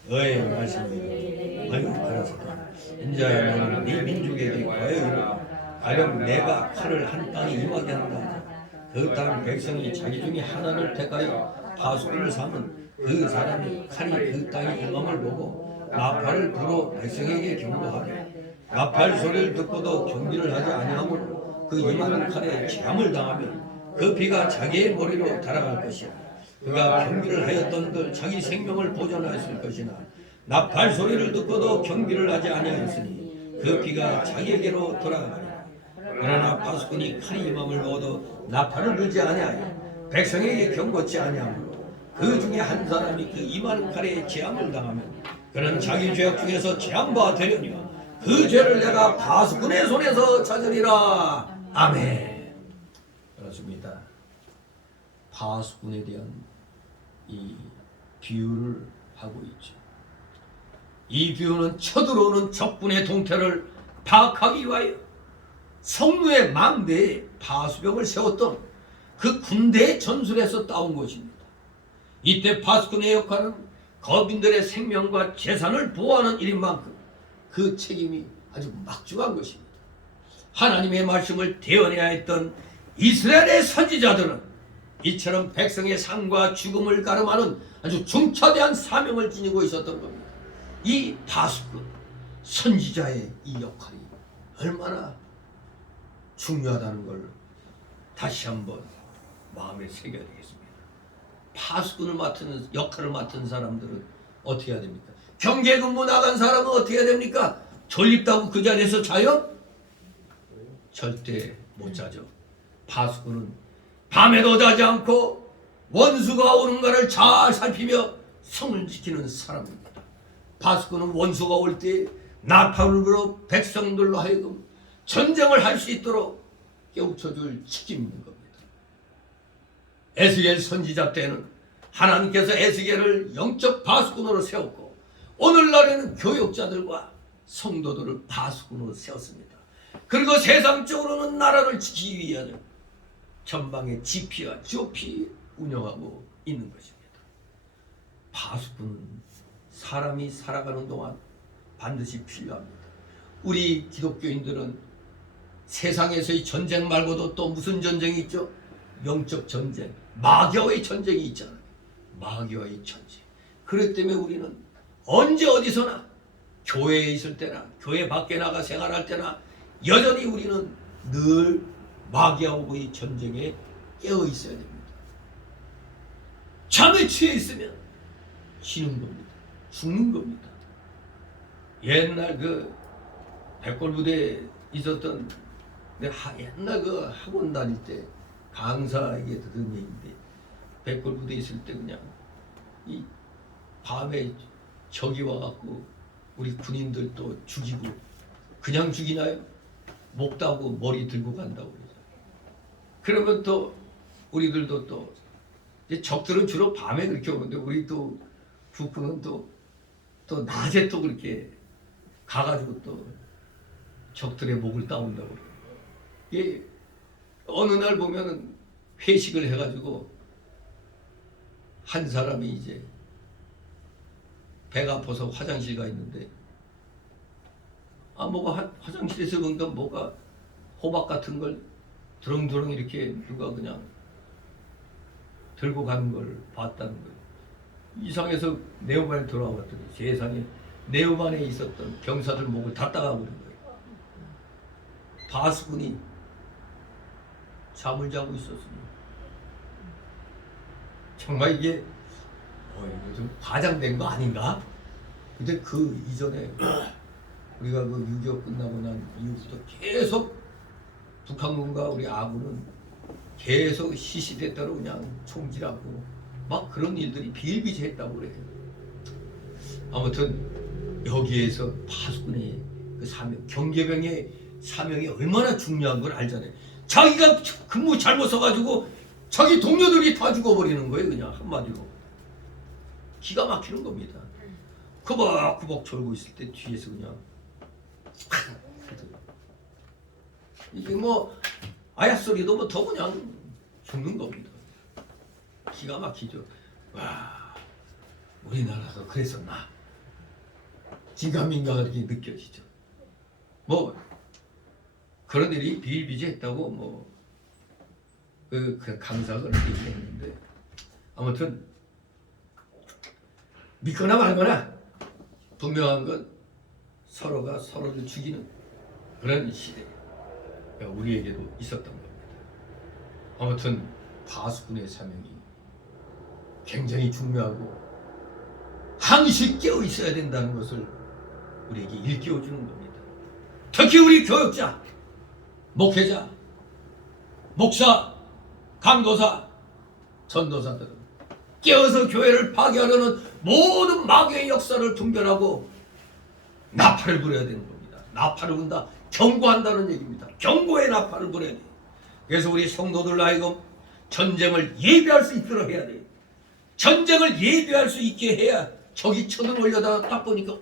너의 말씀이 아이고 알았다. 인자야 네 민족에게 과연 가령 내가 칼을 한 땅에 임하게 한다. 그 땅 백성이 자기 중에 하나를 택하여 파수꾼을 삼은 그 사람이 칼이 그 땅에 임함을 보고 나팔을 불어 백성에게 경고하되 나팔 소리를 듣고도 경비를 하지 아니하므로 그 임하는 칼에 재앙을 당하면 그 피가 자기의 머리로 달아갈 것이야. 그가 경비를 하였던들 자기 생명을 보존하였을 것이나 나팔 소리를 듣고도 경비를 하지 아니하였으니 그 피가 자기에게로 돌아가리라. 그러나 파수꾼이 칼이 임함을 보고도 나팔을 불지 아니하여 백성에게 경고치 아니하므로 그 중에 한 사람이 그 임한 칼에 재앙을 당하면 그는 자기 죄악 중에서 재앙바 되려니와 그 죄를 내가 파수꾼의 손에서 찾으리라. 아멘. 그렇습니다. 파수꾼에 대한 이 비유를 하고 있죠. 이 비유는 쳐들어오는 적군의 동태를 파악하기 위하여 성루의 망대에 파수병을 세웠던 그 군대의 전술에서 따온 것입니다. 이때 파수꾼의 역할은 거민들의 생명과 재산을 보호하는 일인 만큼 그 책임이 아주 막중한 것입니다. 하나님의 말씀을 대언해야 했던 이스라엘의 선지자들은 이처럼 백성의 삶과 죽음을 가름하는 아주 중차대한 사명을 지니고 있었던 겁니다. 이 파수꾼, 선지자의 이 역할이 얼마나 중요하다는 걸 다시 한번 마음에 새겨야 되겠습니다. 파수꾼을 맡은 역할을 맡은 사람들은 어떻게 해야 됩니까? 경계 근무 나간 사람은 어떻게 해야 됩니까? 졸립다고 그 자리에서 자요? 절대 못 자죠. 파수꾼은 밤에도 자지 않고 원수가 오는가를 잘 살피며 성을 지키는 사람입니다. 파수꾼은 원수가 올 때 나팔을 불어 백성들로 하여금 전쟁을 할 수 있도록 깨우쳐줄 책임이 있는 겁니다. 에스겔 선지자 때는 하나님께서 에스겔을 영적 파수꾼으로 세웠고 오늘날에는 교역자들과 성도들을 파수꾼으로 세웠습니다. 그리고 세상적으로는 나라를 지키기 위하여 전방에 지피와 조피 운영하고 있는 것입니다. 파수꾼은 사람이 살아가는 동안 반드시 필요합니다. 우리 기독교인들은 세상에서의 전쟁 말고도 또 무슨 전쟁이 있죠? 영적 전쟁, 마귀와의 전쟁이 있잖아요. 마귀와의 전쟁. 그렇기 때문에 우리는 언제 어디서나 교회에 있을 때나 교회 밖에 나가 생활할 때나 여전히 우리는 늘 마귀하고의 전쟁에 깨어 있어야 됩니다. 잠에 취해 있으면 쉬는 겁니다. 죽는 겁니다. 옛날 그 백골부대에 있었던 옛날 그 학원 다닐 때 강사에게 들은 얘기인데 백골부대에 있을 때 그냥 이 밤에 적이 와갖고 우리 군인들 또 죽이고 그냥 죽이나요? 목 따고 머리 들고 간다고 그러죠. 그러면 또 우리들도 또 이제 적들은 주로 밤에 그렇게 오는데 우리 또 북군은 또 낮에 또 그렇게 가가지고 또 적들의 목을 따온다고 그래요. 이게 어느 날 보면은 회식을 해가지고 한 사람이 이제 배가 아파서 화장실 가 있는데 뭐가 화장실에서 뭔가 뭐가 호박 같은 걸 드렁드렁 이렇게 누가 그냥 들고 가는 걸 봤다는 거예요. 이상해서 네오반에 돌아왔더니 세상에 네오반에 있었던 병사들 목을 다 따가버린 거예요. 바스군이 잠을 자고 있었습니다. 정말 이게 이거 좀 과장된 거 아닌가? 근데 그 이전에 우리가 그 6.25 끝나고 난 이후부터 계속 북한군과 우리 아군은 계속 시시때때로 그냥 총질하고 막 그런 일들이 비일비재했다고 그래요. 아무튼 여기에서 파수꾼의 그 사명, 경계병의 사명이 얼마나 중요한 걸 알잖아요. 자기가 근무 잘못 서가지고 자기 동료들이 다 죽어버리는 거예요. 그냥 한마디로 기가 막히는 겁니다. 구벅구벅 졸고 있을 때 뒤에서 그냥 이게 뭐 아야 소리도 뭐 더 그냥 죽는 겁니다. 기가 막히죠. 와, 우리나라가 그랬었나? 긴가민가가 이렇게 느껴지죠. 뭐 그런 일이 비일비재했다고 뭐 그 강사가 그렇게 얘기했는데 아무튼 믿거나 말거나 분명한 건 서로가 서로를 죽이는 그런 시대가 우리에게도 있었던 겁니다. 아무튼 파수꾼의 사명이 굉장히 중요하고 항시 깨어 있어야 된다는 것을 우리에게 일깨워주는 겁니다. 특히 우리 교육자, 목회자, 목사, 강도사, 전도사들은 깨어서 교회를 파괴하려는 모든 마귀의 역사를 분별하고 나팔을 불어야 되는 겁니다. 나팔을 분다, 경고한다는 얘기입니다. 경고의 나팔을 불어야 돼요. 그래서 우리 성도들 하여금 전쟁을 예비할 수 있도록 해야 돼요. 전쟁을 예비할 수 있게 해야 적이 천을 올려다가 딱 보니까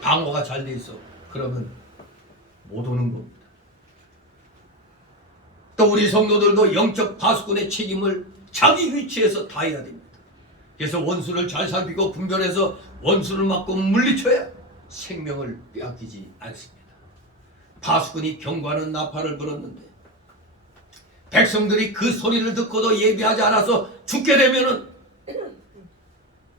방어가 잘 돼 있어. 그러면 못 오는 겁니다. 또 우리 성도들도 영적 파수꾼의 책임을 자기 위치에서 다해야 됩니다. 그래서 원수를 잘 살피고 분별해서 원수를 막고 물리쳐야 생명을 빼앗기지 않습니다. 파수꾼이 경고하는 나팔을 불었는데 백성들이 그 소리를 듣고도 예비하지 않아서 죽게 되면은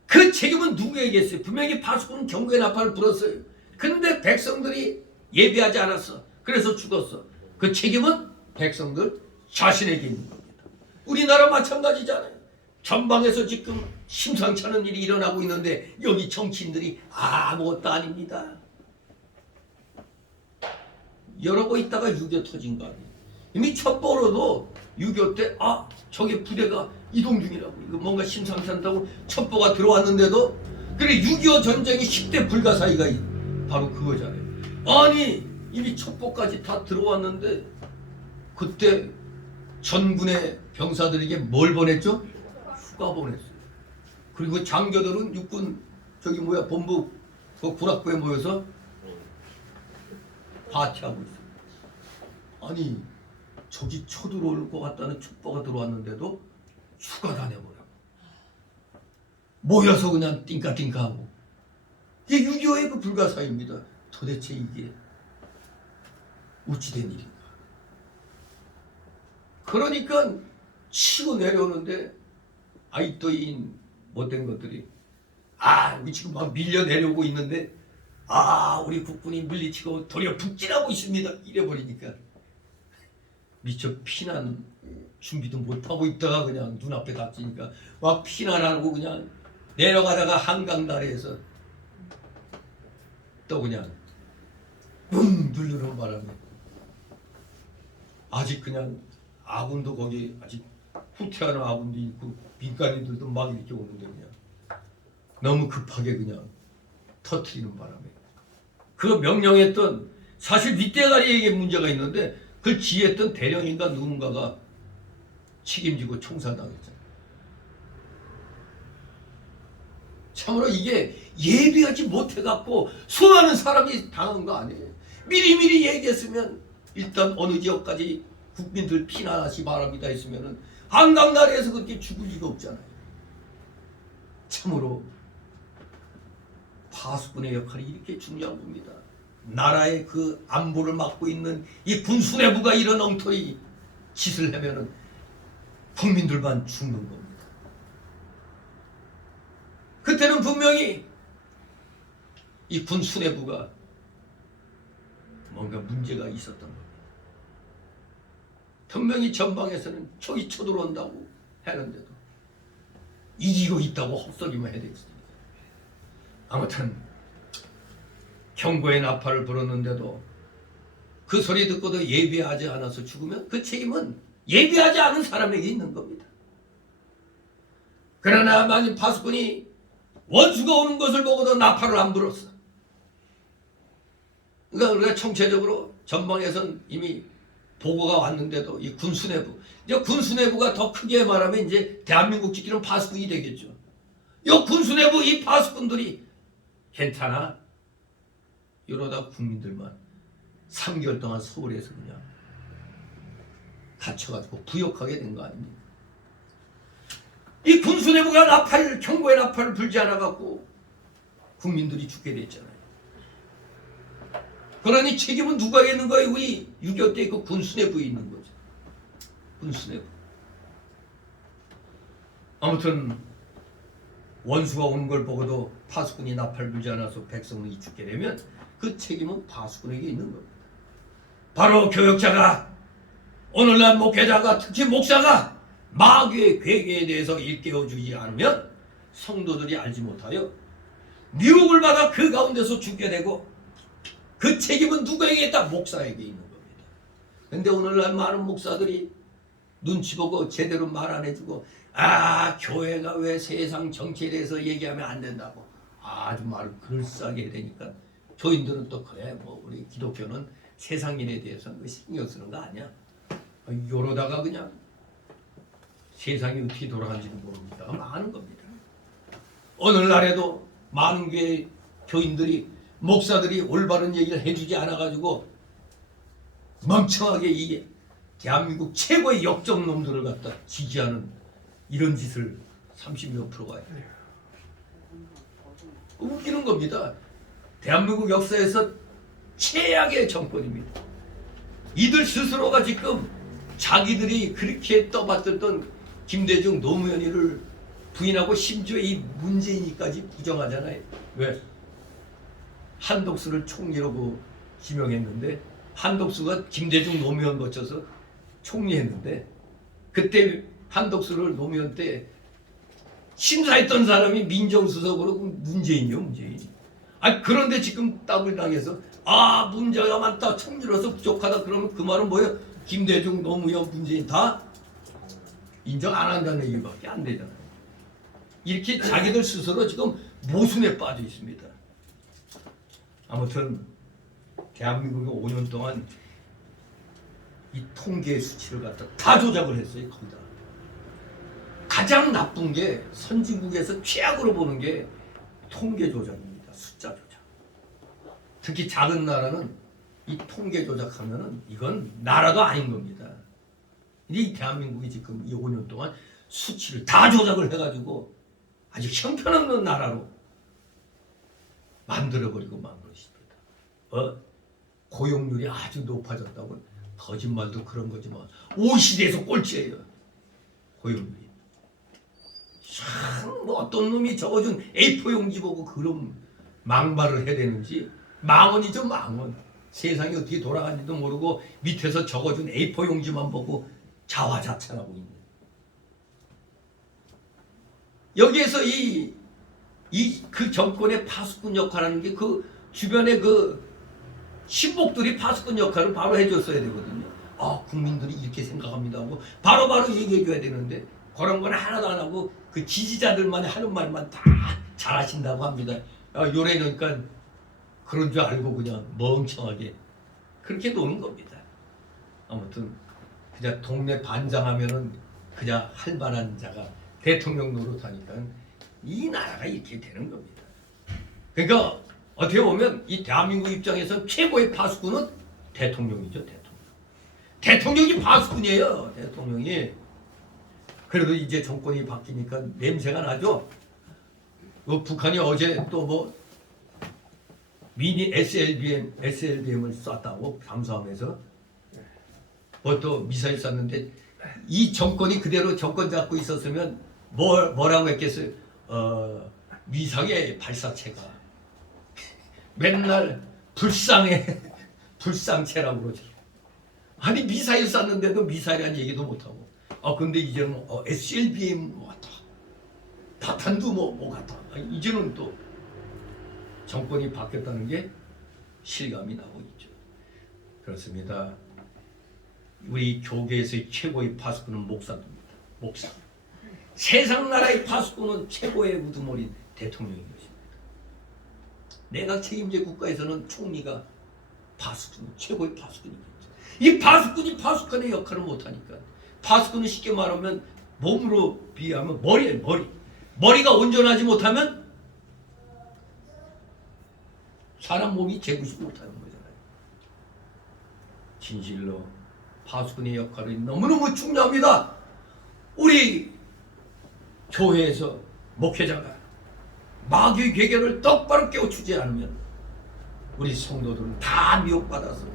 그 책임은 누구에게 있어요? 분명히 파수꾼은 경고의 나팔을 불었어요. 근데 백성들이 예비하지 않았어. 그래서 죽었어. 그 책임은 백성들 자신에게 있는 겁니다. 우리나라 마찬가지잖아요. 전방에서 지금 심상치 않은 일이 일어나고 있는데 여기 정치인들이 아무것도 아닙니다. 여러 번 있다가 6.25 터진 거 아니에요. 이미 첩보로도 6.25 때 저게 부대가 이동 중이라고 이거 뭔가 심상치 않다고 첩보가 들어왔는데도 그래 6.25 전쟁이 10대 불가사의가 바로 그거잖아요. 아니 이미 첩보까지 다 들어왔는데 그때 전군의 병사들에게 뭘 보냈죠? 휴가 보냈어요. 그리고 장교들은 육군 본부 그 군악부에 모여서 파티하고 있어요. 아니 저기 쳐들어올 것 같다는 첩보가 들어왔는데도 휴가 다녀보라고 모여서 그냥 띵까띵까하고 이게 6.25의 그 불가사의입니다. 도대체 이게 어찌된 일인가. 그러니까 치고 내려오는데 또 이 못된 것들이 우리 지금 막 밀려 내려오고 있는데 우리 국군이 물리치고 도리어 북진하고 있습니다. 이래버리니까 미처 피난 준비도 못하고 있다가 그냥 눈앞에 닥치니까 막 피난하고 그냥 내려가다가 한강 다리에서 또 그냥 누르는 바람에 아직 그냥 아군도 거기 아직 후퇴하는 아군도 있고 민간인들도 막 이렇게 오는데 그냥 너무 급하게 그냥 터트리는 바람에 그 명령했던 사실 윗대가리에게 문제가 있는데 그걸 지휘했던 대령인가 누군가가 책임지고 총살당했잖아요. 참으로 이게 예비하지 못해갖고 수많은 사람이 당한 거 아니에요. 미리미리 얘기했으면 일단 어느 지역까지 국민들 피난하시 바랍니다 했으면은 한강다리에서 그렇게 죽을 리가 없잖아요. 참으로 파수꾼의 역할이 이렇게 중요한 겁니다. 나라의 그 안보를 맡고 있는 이 군수뇌부가 이런 엉터리 짓을 하면은 국민들만 죽는 겁니다. 그때는 분명히 이 군수뇌부가 뭔가 문제가 있었던 겁니다. 분명히 전방에서는 적이 쳐들어온다고 하는데도 이기고 있다고 헛소리만 해야 되겠습니다. 아무튼 경고의 나팔을 불었는데도 그 소리 듣고도 예비하지 않아서 죽으면 그 책임은 예비하지 않은 사람에게 있는 겁니다. 그러나 만일 파수꾼이 원수가 오는 것을 보고도 나팔을 안 불었어. 그러니까 우리가 총체적으로 전방에선 이미 보고가 왔는데도 이 군수뇌부, 이제 군수뇌부가 더 크게 말하면 이제 대한민국 지키는 파수꾼이 되겠죠. 이 군수뇌부 이 파수꾼들이 괜찮아. 이러다 국민들만 3개월 동안 서울에서 그냥 갇혀가지고 부역하게 된 거 아닙니까? 이 군수뇌부가 나팔, 경고의 나팔을 불지 않아갖고 국민들이 죽게 됐잖아요. 그러니 책임은 누가 있는 거예요? 우리 6.25 때 그 군수뇌부에 있는 거죠. 군수뇌부. 아무튼 원수가 오는 걸 보고도 파수꾼이 나팔 불지 않아서 백성이 죽게 되면 그 책임은 파수꾼에게 있는 겁니다. 바로 교역자가, 오늘날 목회자가, 특히 목사가 마귀의 괴계에 대해서 일깨워주지 않으면 성도들이 알지 못하여 미혹을 받아 그 가운데서 죽게 되고 그 책임은 누구에게 있다? 목사에게 있는 겁니다. 근데 오늘날 많은 목사들이 눈치 보고 제대로 말 안 해주고, 교회가 왜 세상 정치에 대해서 얘기하면 안 된다고 아주 말을 그럴싸하게 해야 되니까 교인들은 또 그래, 뭐 우리 기독교는 세상 일에 대해서는 신경 쓰는 거 아니야. 이러다가 그냥 세상이 어떻게 돌아가는지도 모릅니다. 많은 겁니다. 오늘날에도 많은 교인들이, 목사들이 올바른 얘기를 해주지 않아가지고 멍청하게 이 대한민국 최고의 역적놈들을 갖다 지지하는 이런 짓을 30몇 프로가 해요. 웃기는 겁니다. 대한민국 역사에서 최악의 정권입니다. 이들 스스로가 지금 자기들이 그렇게 떠받들던 김대중, 노무현이를 부인하고 심지어 이 문재인이까지 부정하잖아요. 왜? 한독수를 총리로 지명했는데 한독수가 김대중, 노무현 거쳐서 총리했는데 그때 한독수를 노무현 때 심사했던 사람이 민정수석으로 문재인이요, 문재인. 그런데 지금 따블 당해서 문제가 많다, 총리로서 부족하다. 그러면 그 말은 뭐예요? 김대중, 노무현, 문재인 다 인정 안 한다는 얘기밖에 안 되잖아요. 이렇게 자기들 스스로 지금 모순에 빠져 있습니다. 아무튼 대한민국이 5년 동안 이 통계 수치를 갖다 다 조작을 했어요. 거의 다. 가장 나쁜 게 선진국에서 최악으로 보는 게 통계 조작입니다. 숫자 조작. 특히 작은 나라는 이 통계 조작하면은 이건 나라도 아닌 겁니다. 이 대한민국이 지금 이 5년 동안 수치를 다 조작을 해가지고 아주 형편없는 나라로 만들어버리고 만 것입니다. 고용률이 아주 높아졌다고 거짓말도 그런 거지만 OECD에서 꼴찌예요. 고용률이. 참 어떤 놈이 적어준 A4 용지 보고 그런 망발을 해야 되는지, 망언이죠, 망언. 세상이 어떻게 돌아가는지도 모르고 밑에서 적어준 A4 용지만 보고 자화자찬하고 있는. 여기에서 그 정권의 파수꾼 역할하는 게 그 주변에 그 신복들이 파수꾼 역할을 바로 해줬어야 되거든요. 국민들이 이렇게 생각합니다 하고 바로바로 얘기해줘야 되는데 그런 건 하나도 안 하고 그 지지자들만 하는 말만 다 잘하신다고 합니다. 요래니까 그런 줄 알고 그냥 멍청하게 그렇게 노는 겁니다. 아무튼 그냥 동네 반장하면은 그냥 할 만한 자가 대통령 노릇하니까 이 나라가 이렇게 되는 겁니다. 그러니까 어떻게 보면 이 대한민국 입장에서 최고의 파수꾼은 대통령이죠. 대통령이 파수꾼이에요. 대통령이. 그래도 이제 정권이 바뀌니까 냄새가 나죠. 북한이 어제 또 뭐 미니 SLBM을 쐈다고 잠수함에서 뭐 또 미사일 쐈는데 이 정권이 그대로 정권 잡고 있었으면 뭐라고 했겠어요? 위상의 발사체가 맨날 불상체라고 그러죠. 아니 미사일 쐈는데도 미사일이란 얘기도 못하고 근데 이제는 SLBM 왔다. 다탄도 뭐 갔다. 이제는 또 정권이 바뀌었다는 게 실감이 나고 있죠. 그렇습니다. 우리 교계에서의 최고의 파수꾼은 목사입니다. 목사. 세상 나라의 파수꾼은 최고의 우두머리 대통령인 것입니다. 내각 책임제 국가에서는 총리가 파수꾼, 최고의 파수꾼이겠죠. 이 파수꾼이 파수꾼의 역할을 못하니까 파수꾼은 쉽게 말하면 몸으로 비하면 머리예요. 머리가 온전하지 못하면 사람 몸이 재구시 못하는 거잖아요. 진실로 파수꾼의 역할이 너무너무 중요합니다. 우리 교회에서 목회자가 마귀의 괴계를 똑바로 깨우치지 않으면 우리 성도들은 다 미혹받아서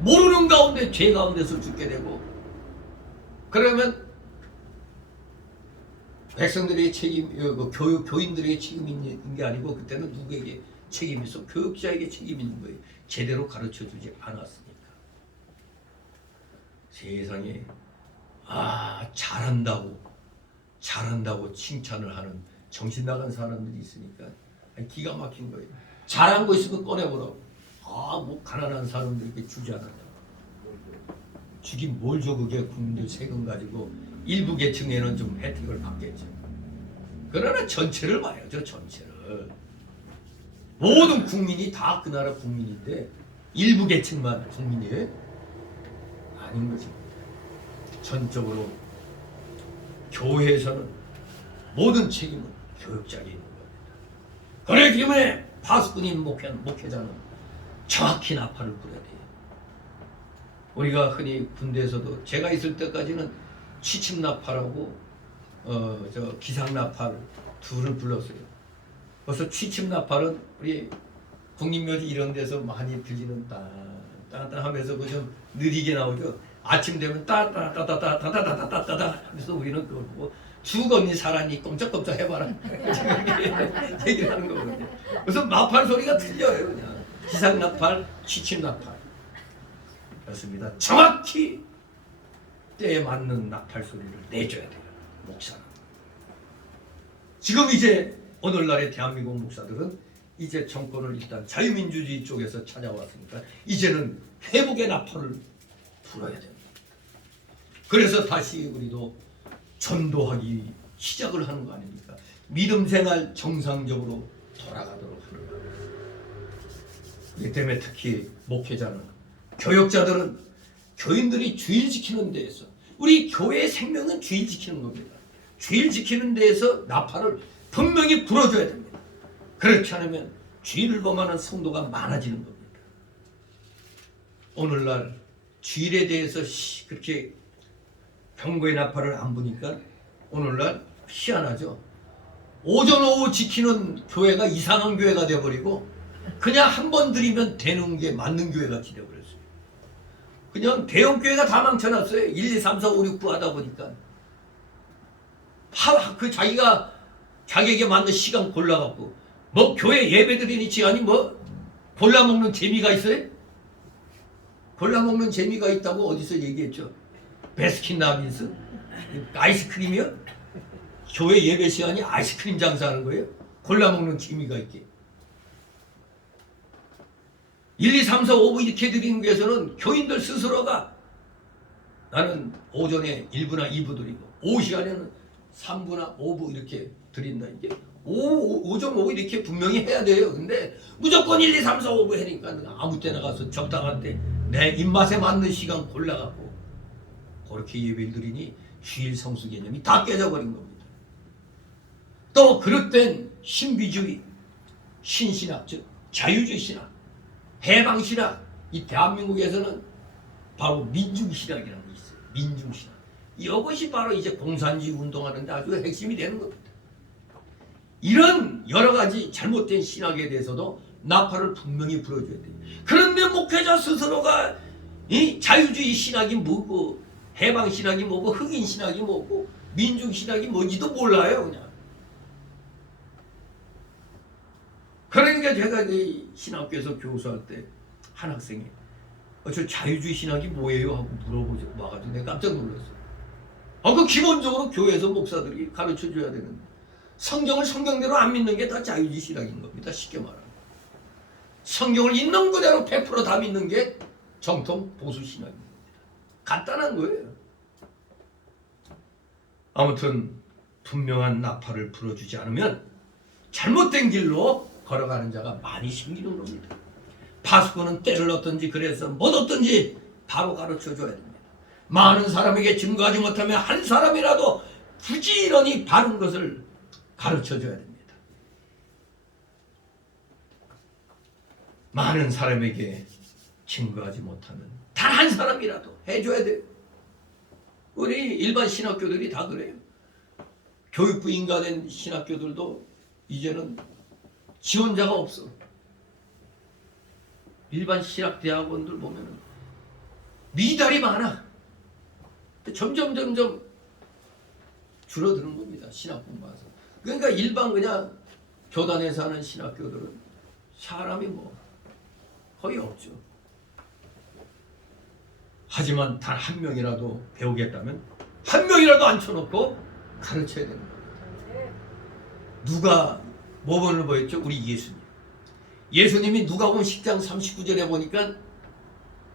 모르는 가운데 죄 가운데서 죽게 되고, 그러면 백성들의 책임, 교인들에게 책임이 있는 게 아니고 그때는 누구에게 책임이 있어? 교육자에게 책임이 있는 거예요. 제대로 가르쳐주지 않았으니까. 세상에 잘한다고 칭찬을 하는 정신 나간 사람들이 있으니까 기가 막힌 거예요. 잘한 거 있으면 꺼내보라고. 뭐 가난한 사람들에게 주지 않았냐. 주긴 뭘 줘. 그게 국민들 세금 가지고 일부 계층에는 좀 혜택을 받겠죠. 그러나 전체를 봐야죠. 전체를. 모든 국민이 다 그 나라 국민인데 일부 계층만 국민이에요? 아닌 것입니다. 전적으로 교회에서는 모든 책임은 교육자에게 있는 겁니다. 그렇기 때문에 파수꾼인 목회자는 정확히 나팔을 불어야 돼요. 우리가 흔히 군대에서도 제가 있을 때까지는 취침나팔하고 기상나팔 둘을 불렀어요. 그래서 취침나팔은 우리 국립묘지 이런 데서 많이 들리는 따따따 하면서 그 좀 느리게 나오죠. 아침 되면 따따따따따따따따따 하면서 우리는 그걸 보고 죽었니 살았니 꼼짝꼼짝 해봐라 얘기를 하는 거거든요. 그래서 나팔 소리가 들려요. 그냥 기상나팔, 취침나팔. 그렇습니다. 정확히 때에 맞는 나팔 소리를 내줘야 돼요. 목사는. 지금 이제 오늘날의 대한민국 목사들은 이제 정권을 일단 자유민주주의 쪽에서 찾아왔으니까 이제는 회복의 나팔을 불어야 됩니다. 그래서 다시 우리도 전도하기 시작을 하는 거 아닙니까? 믿음 생활 정상적으로 돌아가도록 하는 거예요. 그렇기 때문에 특히 목회자는, 교역자들은 교인들이 주일 지키는 데에서, 우리 교회의 생명은 주일 지키는 겁니다. 주일 지키는 데에서 나팔을 분명히 불어줘야 됩니다. 그렇지 않으면 주일을 범하는 성도가 많아지는 겁니다. 오늘날 주일에 대해서 그렇게 경고의 나팔을 안 부니까 오늘날 희한하죠. 오전 오후 지키는 교회가 이상한 교회가 되어버리고 그냥 한 번 드리면 되는 게 맞는 교회 같이 되어버렸어요. 그냥 대형 교회가 다 망쳐놨어요. 1, 2, 3, 4, 5, 6, 9 하다 보니까 그 자기가 자기에게 맞는 시간 골라갖고 뭐 교회 예배 드리니 지간이 뭐 골라먹는 재미가 있어요? 골라먹는 재미가 있다고 어디서 얘기했죠? 베스킨라빈스? 아이스크림이요? 교회 예배 시간이 아이스크림 장사하는 거예요? 골라먹는 재미가 있게. 1, 2, 3, 4, 5부 이렇게 드리는 위해서는 교인들 스스로가 나는 오전에 1부나 2부 드리고 오후 시간에는 3부나 5부 이렇게 드린다. 이게 오전 오후 이렇게 분명히 해야 돼요. 근데 무조건 1, 2, 3, 4, 5부 하니까 아무 때나 가서 적당한 때 내 입맛에 맞는 시간 골라갖고 그렇게 예배를 드리니 주일 성수 개념이 다 깨져버린 겁니다. 또 그릇된 신비주의, 신신학, 즉 자유주의 신학, 해방신학, 이 대한민국에서는 바로 민중신학이라는 게 있어요. 민중신학. 이것이 바로 이제 공산주의 운동하는데 아주 핵심이 되는 겁니다. 이런 여러 가지 잘못된 신학에 대해서도 나팔을 분명히 불어줘야 돼요. 그런데 목회자 스스로가 이 자유주의 신학이 뭐고 해방 신학이 뭐고 흑인 신학이 뭐고 민중 신학이 뭔지도 몰라요. 그냥. 그러니까 제가 이 신학교에서 교수할 때 한 학생이 저 자유주의 신학이 뭐예요? 하고 물어보죠. 와가지고 내가 깜짝 놀랐어요. 그 기본적으로 교회에서 목사들이 가르쳐줘야 되는데 성경을 성경대로 안 믿는 게 다 자유주의 신학인 겁니다. 쉽게 말하면. 성경을 있는 그대로 100% 다 믿는 게 정통 보수 신학인 겁니다. 간단한 거예요. 아무튼 분명한 나팔을 불어주지 않으면 잘못된 길로 걸어가는 자가 많이 생기는 겁니다. 파수꾼은 때를 얻든지 그래서 못 얻든지 바로 가르쳐줘야 됩니다. 많은 사람에게 증거하지 못하면 한 사람이라도 부지런히 바른 것을 가르쳐줘야 됩니다. 많은 사람에게 증거하지 못하면 단 한 사람이라도 해줘야 돼요. 우리 일반 신학교들이 다 그래요. 교육부 인가된 신학교들도 이제는 지원자가 없어. 일반 신학대학원들 보면 미달이 많아. 점점 줄어드는 겁니다. 신학 공부해서. 그러니까 일반 그냥 교단에서 하는 신학교들은 사람이 뭐 거의 없죠. 하지만 단 한 명이라도 배우겠다면 한 명이라도 앉혀놓고 가르쳐야 되는 겁니다. 누가 뭐번을 보였죠? 우리 예수님. 예수님이 누가복음 10장 39절에 보니까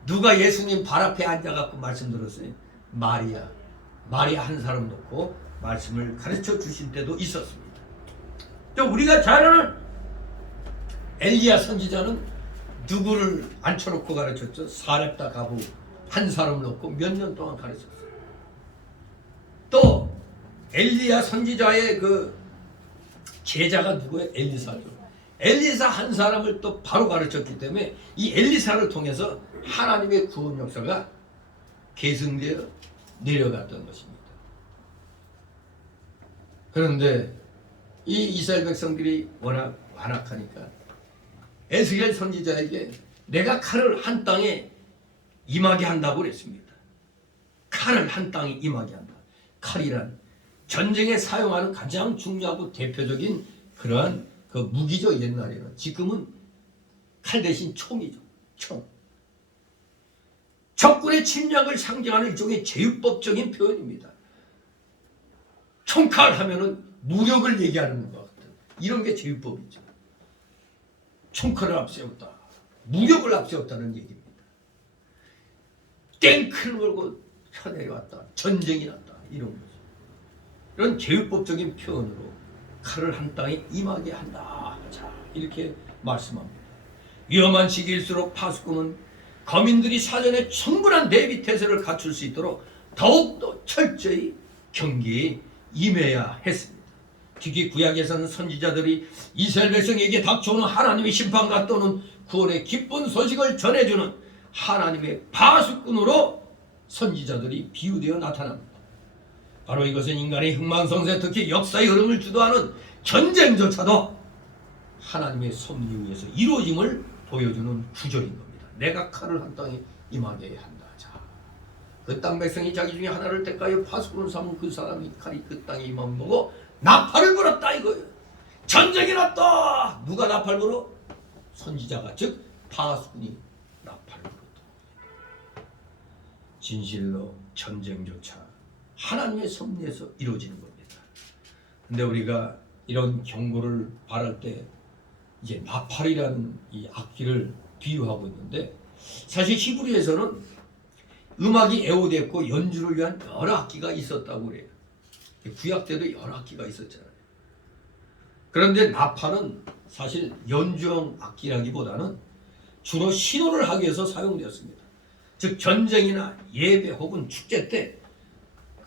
누가 예수님 발 앞에 앉아갖고 말씀 들었어요? 마리아 한 사람 놓고 말씀을 가르쳐 주신 때도 있었습니다. 또 우리가 잘 아는 엘리야 선지자는 누구를 앉혀놓고 가르쳤죠? 사렙다 가부 한 사람 놓고 몇 년 동안 가르쳤어요. 또 엘리야 선지자의 그 제자가 누구예요? 엘리사죠. 엘리사 한 사람을 또 바로 가르쳤기 때문에 이 엘리사를 통해서 하나님의 구원 역사가 계승되어 내려갔던 것입니다. 그런데 이 이스라엘 백성들이 워낙 완악하니까 에스겔 선지자에게 내가 칼을 한 땅에 임하게 한다고 그랬습니다. 칼을 한 땅에 임하게 한다. 칼이란 전쟁에 사용하는 가장 중요하고 대표적인 그러한 그 무기죠. 옛날에는. 지금은 칼 대신 총이죠. 총. 적군의 침략을 상징하는 일종의 제휴법적인 표현입니다. 총칼 하면은 무력을 얘기하는 것 같은 이런 게 제휴법이죠. 총칼을 앞세웠다. 무력을 앞세웠다는 얘기입니다. 땡크를 걸고 쳐내려왔다. 전쟁이 났다. 이런 거죠. 이런 제휴법적인 표현으로 칼을 한 땅에 임하게 한다. 자, 이렇게 말씀합니다. 위험한 시기일수록 파수꾼은 거민들이 사전에 충분한 대비 태세를 갖출 수 있도록 더욱더 철저히 경계에 임해야 했습니다. 특히 구약에서는 선지자들이 이스라엘 백성에게 닥쳐오는 하나님의 심판과 또는 구원의 기쁜 소식을 전해주는 하나님의 파수꾼으로 선지자들이 비유되어 나타납니다. 바로 이것은 인간의 흥망성쇠 특히 역사의 흐름을 주도하는 전쟁조차도 하나님의 섭리 위에서 이루어짐을 보여주는 구절인 겁니다. 내가 칼을 한 땅에 임하게 한다. 자, 그 땅 백성이 자기 중에 하나를 택하여 파수꾼을 삼은 그 사람이 칼이 그 땅에 임한 거고 나팔을 불었다 이거예요. 전쟁이 났다. 누가 나팔 불어? 선지자가 즉 파수꾼이 나팔을 불었다. 진실로 전쟁조차 하나님의 섭리에서 이루어지는 겁니다. 근데 우리가 이런 경고를 바랄 때 이제 나팔이라는 이 악기를 비유하고 있는데 사실 히브리에서는 음악이 애호됐고 연주를 위한 여러 악기가 있었다고 그래요. 구약 때도 여러 악기가 있었잖아요. 그런데 나팔은 사실 연주용 악기라기보다는 주로 신호를 하기 위해서 사용되었습니다. 즉 전쟁이나 예배 혹은 축제 때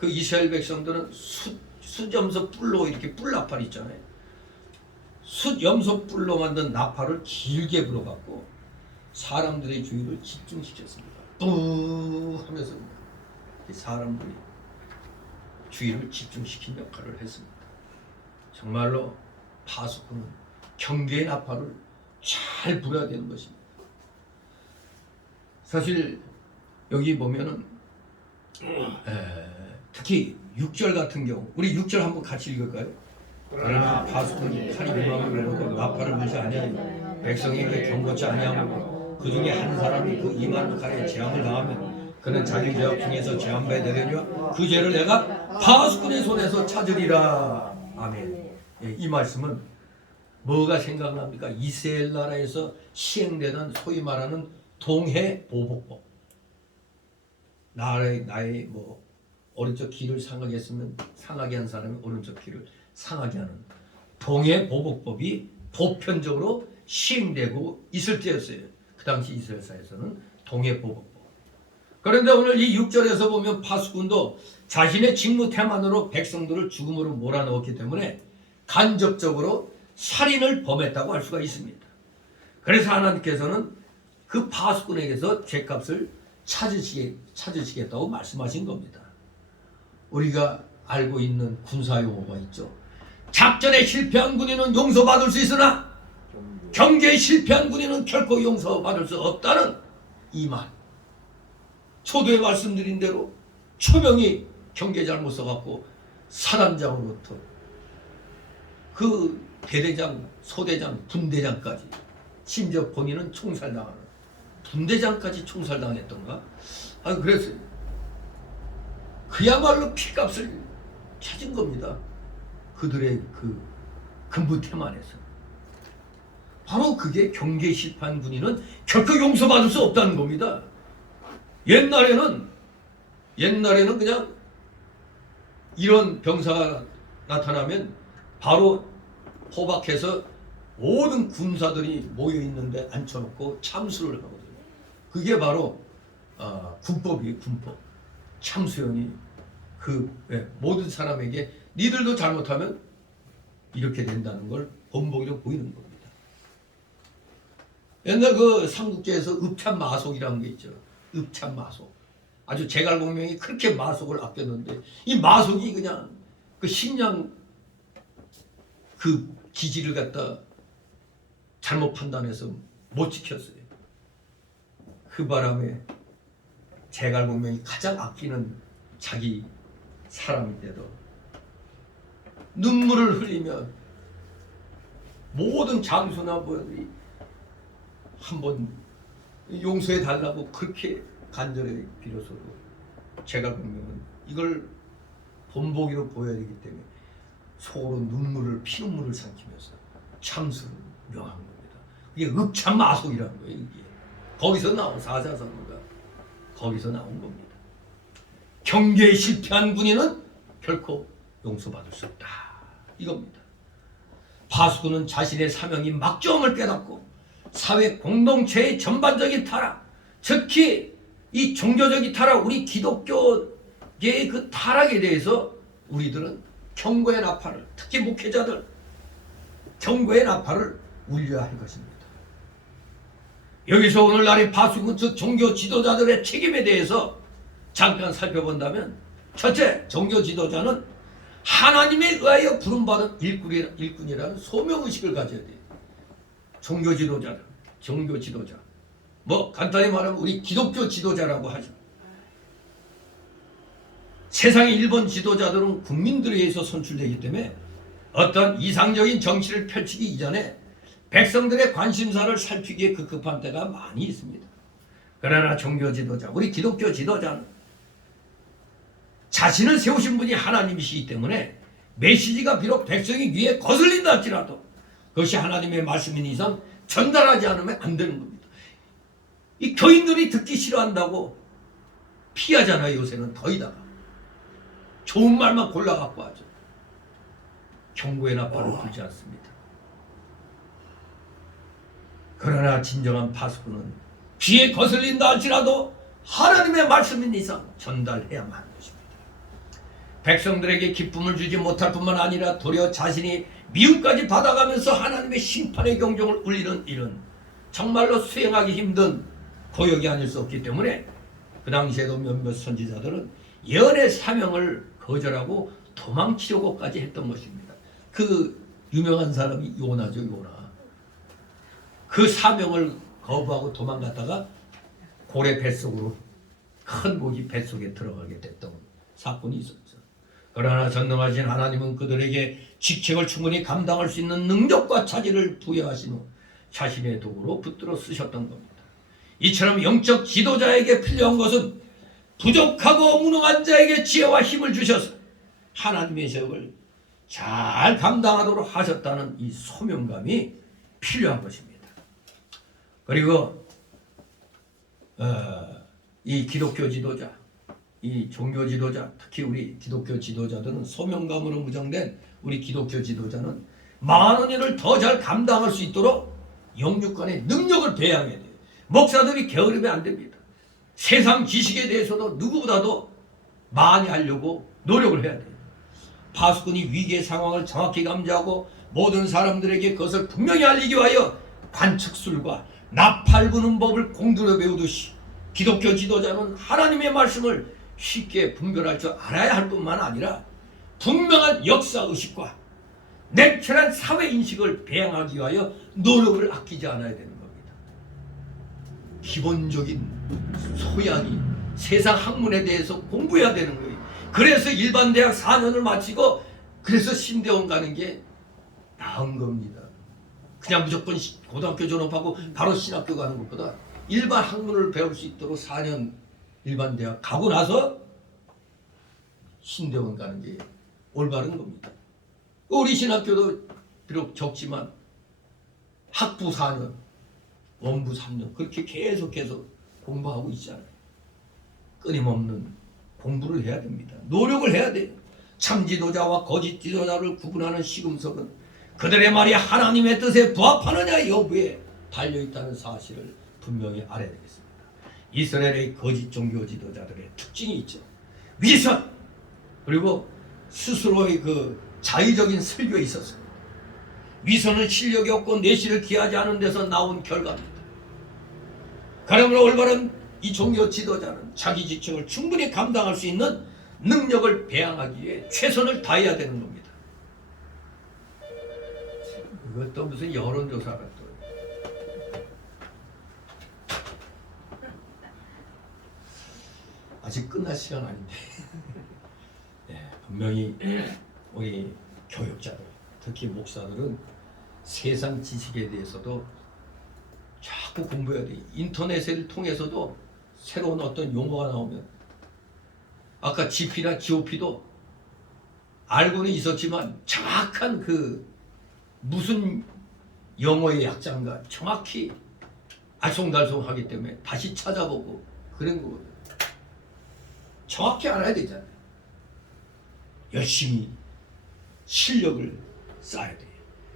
그 이스라엘 백성들은 숫염소 뿔로 이렇게 뿔 나팔 있잖아요. 숫염소 뿔로 만든 나팔을 길게 불어갖고 사람들의 주의를 집중시켰습니다. 뿌 하면서 사람들이 주의를 집중시킨 역할을 했습니다. 정말로 파수꾼은 경계의 나팔을 잘 불어야 되는 것입니다. 사실 여기 보면은 특히 6절 같은 경우, 우리 6절 한번 같이 읽을까요? 그러나 파수꾼이 칼이 유방을 내놓고 나팔을 불지 아니하여 백성에게 경고치 아니하고 그 중에 한 사람이 그 2만 칼에 재앙을 당하면 그는 자기 죄악 중에서 재앙받아 되려니와 그 죄를 내가 파수꾼의 손에서 찾으리라. 아멘. 예, 이 말씀은 뭐가 생각납니까? 이스라엘 나라에서 시행되는 소위 말하는 동해 보복법. 나의 뭐 오른쪽 귀를 상하게 했으면 상하게 한 사람이 오른쪽 귀를 상하게 하는 동해 보복법이 보편적으로 시행되고 있을 때였어요. 그 당시 이스라엘사에서는 동해 보복법. 그런데 오늘 이 6절에서 보면 파수꾼도 자신의 직무 태만으로 백성들을 죽음으로 몰아넣었기 때문에 간접적으로 살인을 범했다고 할 수가 있습니다. 그래서 하나님께서는 그 파수꾼에게서 죄값을 찾으시겠다고 말씀하신 겁니다. 우리가 알고 있는 군사용어가 있죠. 작전에 실패한 군인은 용서받을 수 있으나 경계에 실패한 군인은 결코 용서받을 수 없다는 이 말. 초도에 말씀드린 대로 초병이 경계 잘못 써갖고 사단장으로부터 그 대대장, 소대장, 분대장까지 심지어 본인은 총살당하는 분대장까지 총살당했던가? 그랬어요. 그야말로 피값을 찾은 겁니다. 그들의 그 근부태만에서. 바로 그게 경계에 실패한 군인은 결코 용서받을 수 없다는 겁니다. 옛날에는 그냥 이런 병사가 나타나면 바로 포박해서 모든 군사들이 모여있는데 앉혀놓고 참수를 하거든요. 그게 바로 군법이에요. 군법. 참수형이 모든 사람에게 니들도 잘못하면 이렇게 된다는 걸 본보기로 보이는 겁니다. 옛날 그 삼국지에서 읍참마속이라는 게 있죠. 읍참마속. 아주 제갈공명이 그렇게 마속을 아꼈는데 이 마속이 그냥 그 식량 그 기지를 갖다 잘못 판단해서 못 지켰어요. 그 바람에 제갈공명이 가장 아끼는 자기 사람인데도 눈물을 흘리며 모든 장수나 뭐들이 한번 용서해 달라고 그렇게 간절히 빌어서도 제갈공명은 이걸 본보기로 보여야 되기 때문에 속으로 피눈물을 삼키면서 참수를 명한 겁니다. 이게 읍참마속이라는 거예요. 이게 거기서 나온 사자성어가 거기서 나온 겁니다. 경계에 실패한 군인은 결코 용서받을 수 없다. 이겁니다. 파수꾼은 자신의 사명이 막중함을 깨닫고 사회 공동체의 전반적인 타락, 특히 이 종교적인 타락, 우리 기독교의 그 타락에 대해서 우리들은 경고의 나팔을, 특히 목회자들 경고의 나팔을 울려야 할 것입니다. 여기서 오늘날의 파수꾼 즉 종교 지도자들의 책임에 대해서 잠깐 살펴본다면, 첫째, 종교 지도자는 하나님에 의하여 부름받은 일꾼이라는 소명의식을 가져야 돼요. 종교 지도자, 뭐 간단히 말하면 우리 기독교 지도자라고 하죠. 세상의 일본 지도자들은 국민들에 의해서 선출되기 때문에 어떤 이상적인 정치를 펼치기 이전에 백성들의 관심사를 살피기에 급급한 때가 많이 있습니다. 그러나 종교 지도자, 우리 기독교 지도자는 자신을 세우신 분이 하나님이시기 때문에 메시지가 비록 백성의 귀에 거슬린다 할지라도 그것이 하나님의 말씀인 이상 전달하지 않으면 안 되는 겁니다. 이 교인들이 듣기 싫어한다고 피하잖아요. 요새는 더이다가 좋은 말만 골라갖고 하죠. 경고의 나팔을 불지 않습니다. 그러나 진정한 파수꾼은 귀에 거슬린다 할지라도 하나님의 말씀인 이상 전달해야만 하는 것입니다. 백성들에게 기쁨을 주지 못할 뿐만 아니라 도리어 자신이 미움까지 받아가면서 하나님의 심판의 경종을 울리는 일은 정말로 수행하기 힘든 고역이 아닐 수 없기 때문에 그 당시에도 몇몇 선지자들은 예언의 사명을 거절하고 도망치려고까지 했던 것입니다. 그 유명한 사람이 요나죠. 요나. 그 사명을 거부하고 도망갔다가 고래 뱃속으로 큰 고기 뱃속에 들어가게 됐던 사건이 있었죠. 그러나 전능하신 하나님은 그들에게 직책을 충분히 감당할 수 있는 능력과 차지를 부여하신 후 자신의 도구로 붙들어 쓰셨던 겁니다. 이처럼 영적 지도자에게 필요한 것은 부족하고 무능한 자에게 지혜와 힘을 주셔서 하나님의 적을 잘 감당하도록 하셨다는 이 소명감이 필요한 것입니다. 그리고 이 기독교 지도자, 이 종교 지도자, 특히 우리 기독교 지도자들은 소명감으로 무장된 우리 기독교 지도자는 많은 일을 더 잘 감당할 수 있도록 영육간의 능력을 배양해야 돼요. 목사들이 게으르면 안 됩니다. 세상 지식에 대해서도 누구보다도 많이 알려고 노력을 해야 돼요. 파수꾼이 위기의 상황을 정확히 감지하고 모든 사람들에게 그것을 분명히 알리기 위하여 관측술과 나팔 부는 법을 공들여 배우듯이 기독교 지도자는 하나님의 말씀을 쉽게 분별할 줄 알아야 할 뿐만 아니라 분명한 역사의식과 냉철한 사회인식을 배양하기 위하여 노력을 아끼지 않아야 되는 겁니다. 기본적인 소양이 세상 학문에 대해서 공부해야 되는 거예요. 그래서 일반 대학 4년을 마치고 그래서 신대원 가는 게 나은 겁니다. 그냥 무조건 고등학교 졸업하고 바로 신학교 가는 것보다 일반 학문을 배울 수 있도록 4년 일반 대학 가고 나서 신대원 가는 게 올바른 겁니다. 우리 신학교도 비록 적지만 학부 4년, 원부 3년 그렇게 계속해서 공부하고 있잖아요. 끊임없는 공부를 해야 됩니다. 노력을 해야 돼요. 참 지도자와 거짓 지도자를 구분하는 시금석은 그들의 말이 하나님의 뜻에 부합하느냐 여부에 달려있다는 사실을 분명히 알아야 되겠습니다. 이스라엘의 거짓 종교 지도자들의 특징이 있죠. 위선 그리고 스스로의 그 자의적인 설교에 있어서 위선은 실력이 없고 내실을 기하지 않은 데서 나온 결과입니다. 그러므로 올바른 이 종교 지도자는 자기 직책을 충분히 감당할 수 있는 능력을 배양하기 위해 최선을 다해야 되는 겁니다. 이것도 무슨 여론조사가 또 아직 끝날 시간 아닌데 네, 분명히 우리 교육자들 특히 목사들은 세상 지식에 대해서도 자꾸 공부해야 돼요. 인터넷을 통해서도 새로운 어떤 용어가 나오면 아까 GP나 GOP도 알고는 있었지만 정확한 그 무슨 영어의 약자인가 정확히 알쏭달쏭하기 때문에 다시 찾아보고 그런 거거든요. 정확히 알아야 되잖아요. 열심히 실력을 쌓아야 돼요.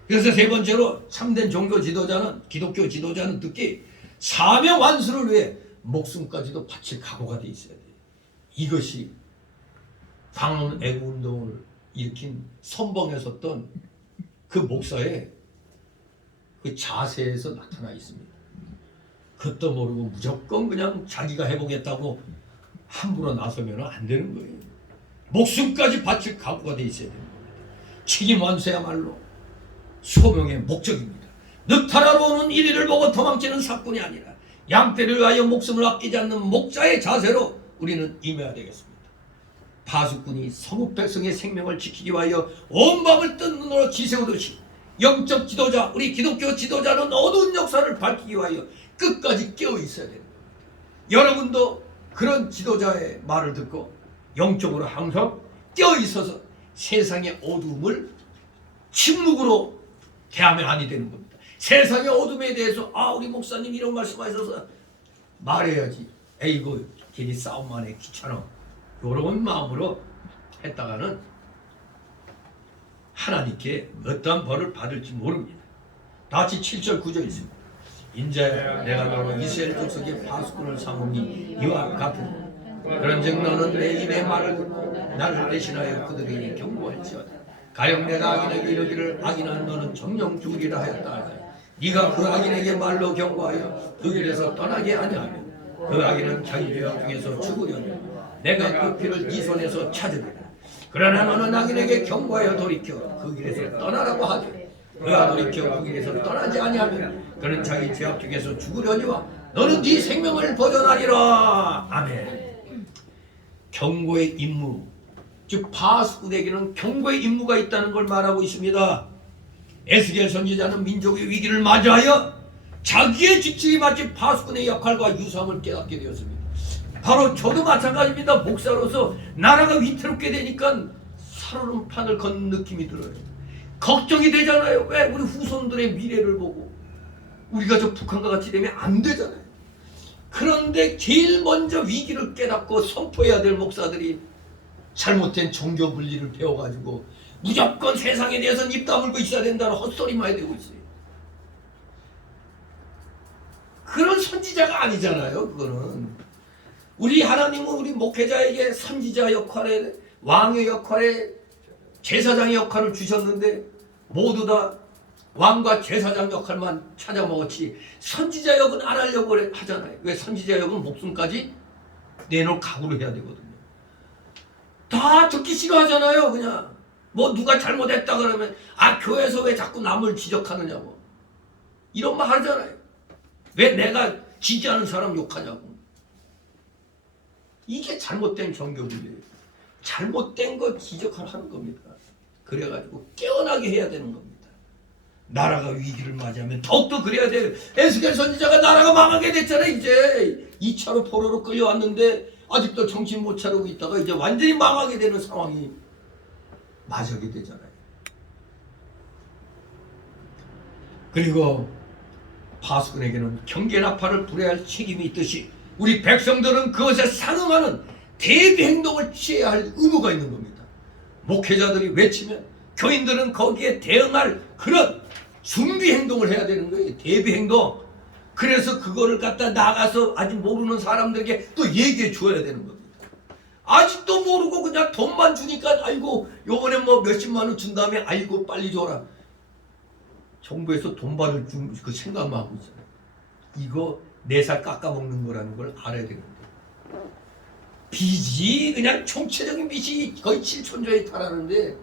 그래서 세 번째로 참된 종교 지도자는 기독교 지도자는 특히 사명 완수를 위해 목숨까지도 바칠 각오가 돼 있어야 돼요. 이것이 광원 애국 운동을 일으킨 선봉에 섰던 그 목사의 그 자세에서 나타나 있습니다. 그것도 모르고 무조건 그냥 자기가 해보겠다고 함부로 나서면 안 되는 거예요. 목숨까지 바칠 각오가 돼 있어야 됩니다. 책임 완수야말로 소명의 목적입니다. 늑타라로 오는 이리를 보고 도망치는 사건이 아니라 양떼를 위하여 목숨을 아끼지 않는 목자의 자세로 우리는 임해야 되겠습니다. 파수꾼이 성읍 백성의 생명을 지키기 위하여 온 밤을 뜬 눈으로 지새우듯이 영적 지도자, 우리 기독교 지도자는 어두운 역사를 밝히기 위하여 끝까지 깨어 있어야 됩니다. 여러분도 그런 지도자의 말을 듣고 영적으로 항상 깨어 있어서 세상의 어두움을 침묵으로 대하면 아니 되는 겁니다. 세상의 어둠에 대해서 우리 목사님 이런 말씀하셔서 말해야지. 에이구 괜히 싸움만 해 귀찮아. 이런 마음으로 했다가는 하나님께 어떠한 벌을 받을지 모릅니다. 다같이 7절 9절 있습니다. 인제 내가 너로 이스라엘 족속의 파수꾼을 삼으니 이와 같은 그런즉 너는 내 입의 말을 듣고 나를 대신하여 그들에게 경고할지어다. 가령 내가 악인에게 이르기를 악인아 너는 정령 죽으리라 하였다 하자. 네가 그 악인에게 말로 경고하여 그 길에서 떠나게 아니하면 그 악인은 자기 죄악 중에서 죽으려니 내가 그 피를 네 손에서 찾으리라. 그러나 너는 악인에게 경고하여 돌이켜 그 길에서 떠나라고 하되 그가 돌이켜 그 길에서 떠나지 아니하면 그는 자기 죄악 중에서 죽으려니와 너는 네 생명을 보존하리라. 아멘. 경고의 임무, 즉 파수꾼에게는 경고의 임무가 있다는 걸 말하고 있습니다. 에스겔 선지자는 민족의 위기를 맞이하여 자기의 직책이 마치 파수꾼의 역할과 유사함을 깨닫게 되었습니다. 바로 저도 마찬가지입니다. 목사로서 나라가 위태롭게 되니까 살얼음판을 걷는 느낌이 들어요. 걱정이 되잖아요. 왜? 우리 후손들의 미래를 보고 우리가 저 북한과 같이 되면 안 되잖아요. 그런데 제일 먼저 위기를 깨닫고 선포해야 될 목사들이 잘못된 종교 분리를 배워가지고 무조건 세상에 대해서는 입 다물고 있어야 된다는 헛소리만 해대고 있어요. 그런 선지자가 아니잖아요. 그거는 우리 하나님은 우리 목회자에게 선지자 역할에 왕의 역할에 제사장의 역할을 주셨는데 모두 다 왕과 제사장 역할만 찾아먹었지 선지자 역은 안 하려고 하잖아요. 왜? 선지자 역은 목숨까지 내놓을 각오를 해야 되거든요. 다 듣기 싫어하잖아요. 그냥 뭐 누가 잘못했다 그러면 교회에서 왜 자꾸 남을 지적하느냐고 이런 말 하잖아요. 왜 내가 지지하는 사람 욕하냐고. 이게 잘못된 종교분이에요. 잘못된 거 지적하는 겁니다. 그래가지고 깨어나게 해야 되는 겁니다. 나라가 위기를 맞이하면 더욱더 그래야 돼요. 에스겔 선지자가 나라가 망하게 됐잖아요. 이제 2차로 포로로 끌려왔는데 아직도 정신 못 차리고 있다가 이제 완전히 망하게 되는 상황이 맞이하게 되잖아요. 그리고 파수꾼에게는 경계나팔을 불어야 할 책임이 있듯이 우리 백성들은 그것에 상응하는 대비 행동을 취해야 할 의무가 있는 겁니다. 목회자들이 외치면 교인들은 거기에 대응할 그런 준비 행동을 해야 되는 거예요. 대비 행동. 그래서 그거를 갖다 나가서 아직 모르는 사람들에게 또 얘기해 줘야 되는 겁니다. 아직도 모르고 그냥 돈만 주니까 아이고 요번에 뭐 몇십만 원 준 다음에 아이고 빨리 줘라. 정부에서 돈 받을 그 생각만 하고 있어요. 이거 4살 깎아먹는 거라는 걸 알아야 되는 거예요. 빚이 그냥 총체적인 빚이 거의 7천조에 달하는데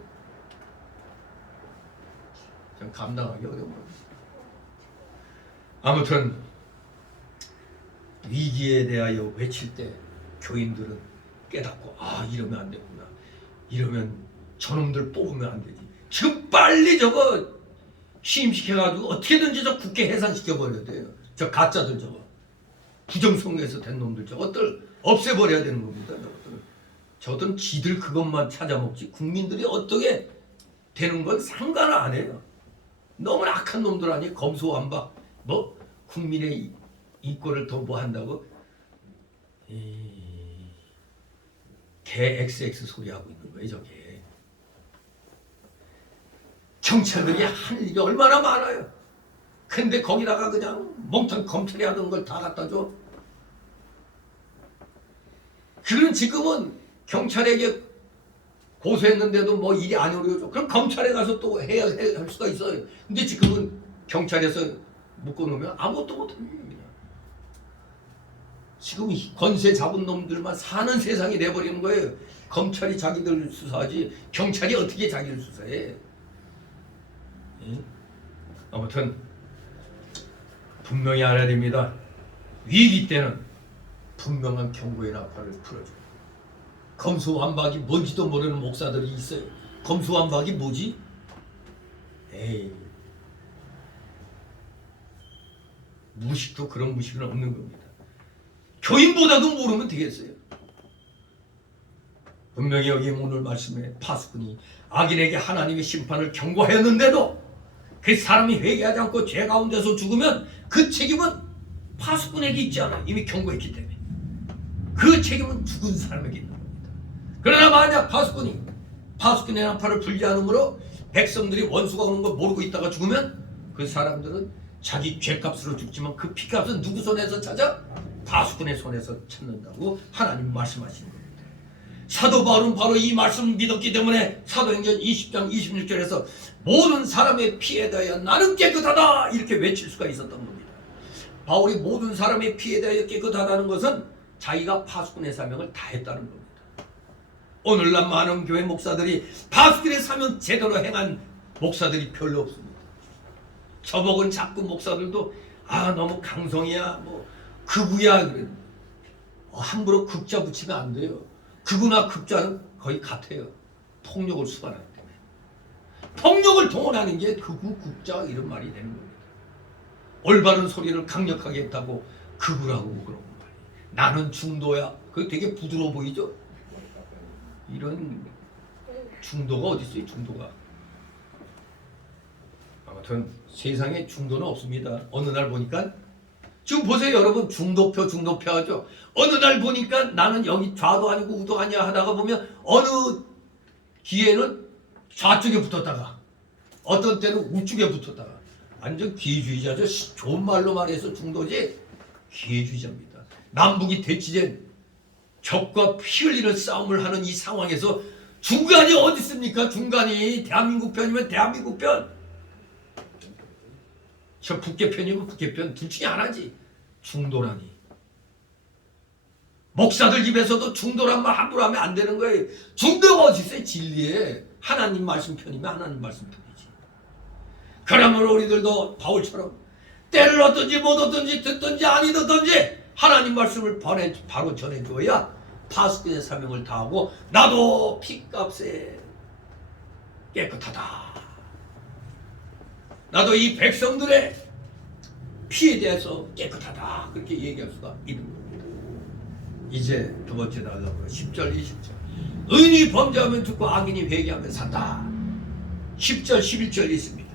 좀 감당하기 어려워요. 아무튼 위기에 대하여 외칠 때 교인들은 깨닫고 이러면 안 되구나. 이러면 저놈들 뽑으면 안 되지. 지금 빨리 저거 취임시켜가지고 어떻게든지 저 국회 해산시켜버려야 돼요. 저 가짜들 저거 부정선거에서 된 놈들 저것들 없애버려야 되는 겁니다. 저들은 지들 그것만 찾아먹지 국민들이 어떻게 되는 건 상관을 안 해요. 너무 악한 놈들 아니에요. 검소완박 뭐 국민의 이권을 더 뭐 한다고 개 XX 소리 하고 있는 거예요. 저게 경찰들이 할 일이 얼마나 많아요. 근데 거기다가 그냥 몽땅 검찰이 하던 걸 다 갖다 줘. 그런 지금은 경찰에게 고소했는데도 뭐 일이 안 이루어져. 그럼 검찰에 가서 또 해야 할 수가 있어요. 근데 지금은 경찰에서 묶어놓으면 아무것도 못합니다. 지금 권세 잡은 놈들만 사는 세상이 돼버리는 거예요. 검찰이 자기들 수사하지 경찰이 어떻게 자기를 수사해. 아무튼 분명히 알아야 됩니다. 위기 때는 분명한 경고의 나팔을 풀어줘. 검수완박이 뭔지도 모르는 목사들이 있어요. 검수완박이 뭐지? 에이, 무식도 그런 무식은 없는 겁니다. 교인보다도 모르면 되겠어요. 분명히 여기 오늘 말씀에 파수꾼이 악인에게 하나님의 심판을 경고하였는데도 그 사람이 회개하지 않고 죄 가운데서 죽으면 그 책임은 파수꾼에게 있지 않아요. 이미 경고했기 때문에 그 책임은 죽은 사람에게 있는 겁니다. 그러나 만약 파수꾼의 나팔을 불지 않으므로 백성들이 원수가 오는 걸 모르고 있다가 죽으면 그 사람들은 자기 죄값으로 죽지만 그 피값은 누구 손에서 찾아? 파수꾼의 손에서 찾는다고 하나님 말씀하시는 겁니다. 사도 바울은 바로 이 말씀을 믿었기 때문에 사도행전 20장 26절에서 모든 사람의 피에 대하여 나는 깨끗하다 이렇게 외칠 수가 있었던 겁니다. 바울이 모든 사람의 피에 대하여 깨끗하다는 것은 자기가 파수꾼의 사명을 다했다는 겁니다. 오늘날 많은 교회 목사들이 파수꾼의 사명 제대로 행한 목사들이 별로 없습니다. 저먹은 자꾸 목사들도 너무 강성이야 뭐 극우야 그래. 함부로 극자 붙이면 안 돼요. 극우나 극자는 거의 같아요. 폭력을 수반하기 때문에. 폭력을 동원하는 게 극우 극자 이런 말이 되는 겁니다. 올바른 소리를 강력하게 했다고 극우라고 그러는 말이에요. 나는 중도야. 그게 되게 부드러워 보이죠? 이런 중도가 어디 있어요? 중도가. 아무튼 세상에 중도는 없습니다. 어느 날 보니까 지금 보세요 여러분 중도표 하죠. 어느 날 보니까 나는 여기 좌도 아니고 우도 아니야 하다가 보면 어느 기회는 좌쪽에 붙었다가 어떤 때는 우쪽에 붙었다가 완전 기회주의자죠. 좋은 말로 말해서 중도지 기회주의자입니다. 남북이 대치된 적과 피 흘리는 싸움을 하는 이 상황에서 중간이 어디 있습니까? 중간이 대한민국 편이면 대한민국 편, 저 북계 편이면 북계 편, 둘 중에 하나지. 중도라니. 목사들 입에서도 중도란 말 함부로 하면 안 되는 거예요. 중도가 어디 있어요? 진리에 하나님 말씀 편이면 하나님 말씀 편이지. 그러므로 우리들도 바울처럼 때를 얻든지 못 얻든지 듣든지 아니 듣든지 하나님 말씀을 바로 전해줘야 파수꾼의 사명을 다하고 나도 피값에 깨끗하다. 나도 이 백성들의 피에 대해서 깨끗하다. 그렇게 얘기할 수가 있는 겁니다. 이제 두 번째 나가고 10절 20절 의인이 범죄하면 죽고 악인이 회개하면 산다. 10절 11절 있습니다.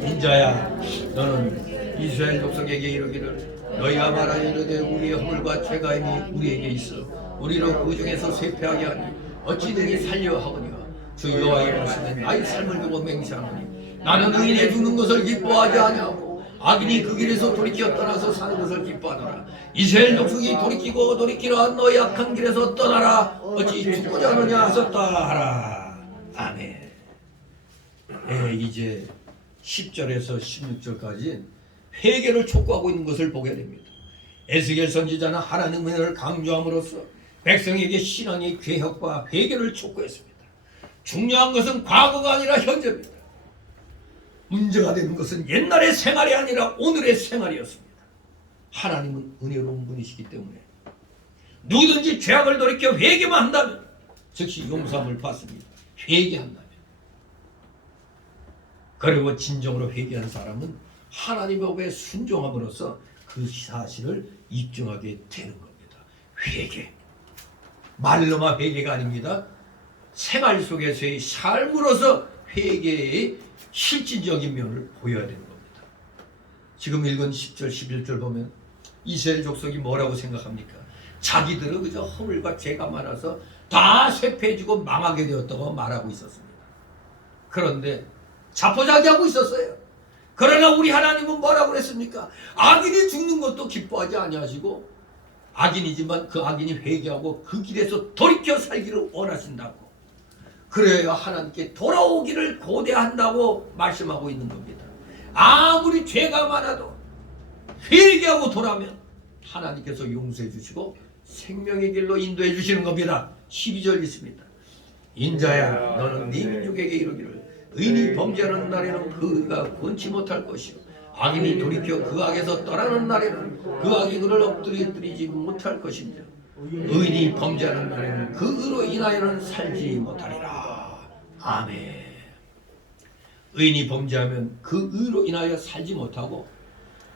인자야 너는 이스라엘 족속에게 이르기를 너희가 말하여 이르되 우리의 허물과 죄가임이 우리에게 있어 우리로 그 중에서 쇠폐하게 하니 어찌 능히 살려 하거니와 주 여호와의 말씀은 나의 삶을 두고 맹세하노니 나는 의인의 죽는 것을 기뻐하지 아니하고 악인이 그 길에서 돌이켜 떠나서 사는 것을 기뻐하노라. 이스라엘 족속이 돌이키고 돌이키라 너희 악한 길에서 떠나라. 어찌 죽고자 하느냐 하셨다 하라. 아멘. 이제 10절에서 16절까지 회개를 촉구하고 있는 것을 보게 됩니다. 에스겔 선지자는 하나님의 은혜를 강조함으로써 백성에게 신앙의 개혁과 회개를 촉구했습니다. 중요한 것은 과거가 아니라 현재입니다. 문제가 되는 것은 옛날의 생활이 아니라 오늘의 생활이었습니다. 하나님은 은혜로운 분이시기 때문에 누구든지 죄악을 돌이켜 회개만 한다면 즉시 용서함을 받습니다. 회개한다면. 그리고 진정으로 회개한 사람은 하나님의 법에 순종함으로써 그 사실을 입증하게 되는 겁니다. 회개. 말로만 회개가 아닙니다. 생활 속에서의 삶으로서 회개의 실질적인 면을 보여야 되는 겁니다. 지금 읽은 10절 11절 보면 이스라엘 족속이 뭐라고 생각합니까? 자기들은 그저 허물과 죄가 많아서 다 쇠폐해지고 망하게 되었다고 말하고 있었습니다. 그런데 자포자기하고 있었어요. 그러나 우리 하나님은 뭐라고 그랬습니까? 악인이 죽는 것도 기뻐하지 아니하시고 악인이지만 그 악인이 회개하고 그 길에서 돌이켜 살기를 원하신다고. 그래야 하나님께 돌아오기를 고대한다고 말씀하고 있는 겁니다. 아무리 죄가 많아도 회개하고 돌아오면 하나님께서 용서해 주시고 생명의 길로 인도해 주시는 겁니다. 12절 있습니다. 인자야 너는 네 민족에게 이르기를 의인이 범죄하는 날에는 그가 권치 못할 것이요 악인이 돌이켜 그 악에서 떠나는 날에는 그 악이 그를 엎드리지 못할 것이며 의인이 범죄하는 날에는 그 의로 인하여는 살지 못하리라. 아멘. 의인이 범죄하면 그 의로 인하여 살지 못하고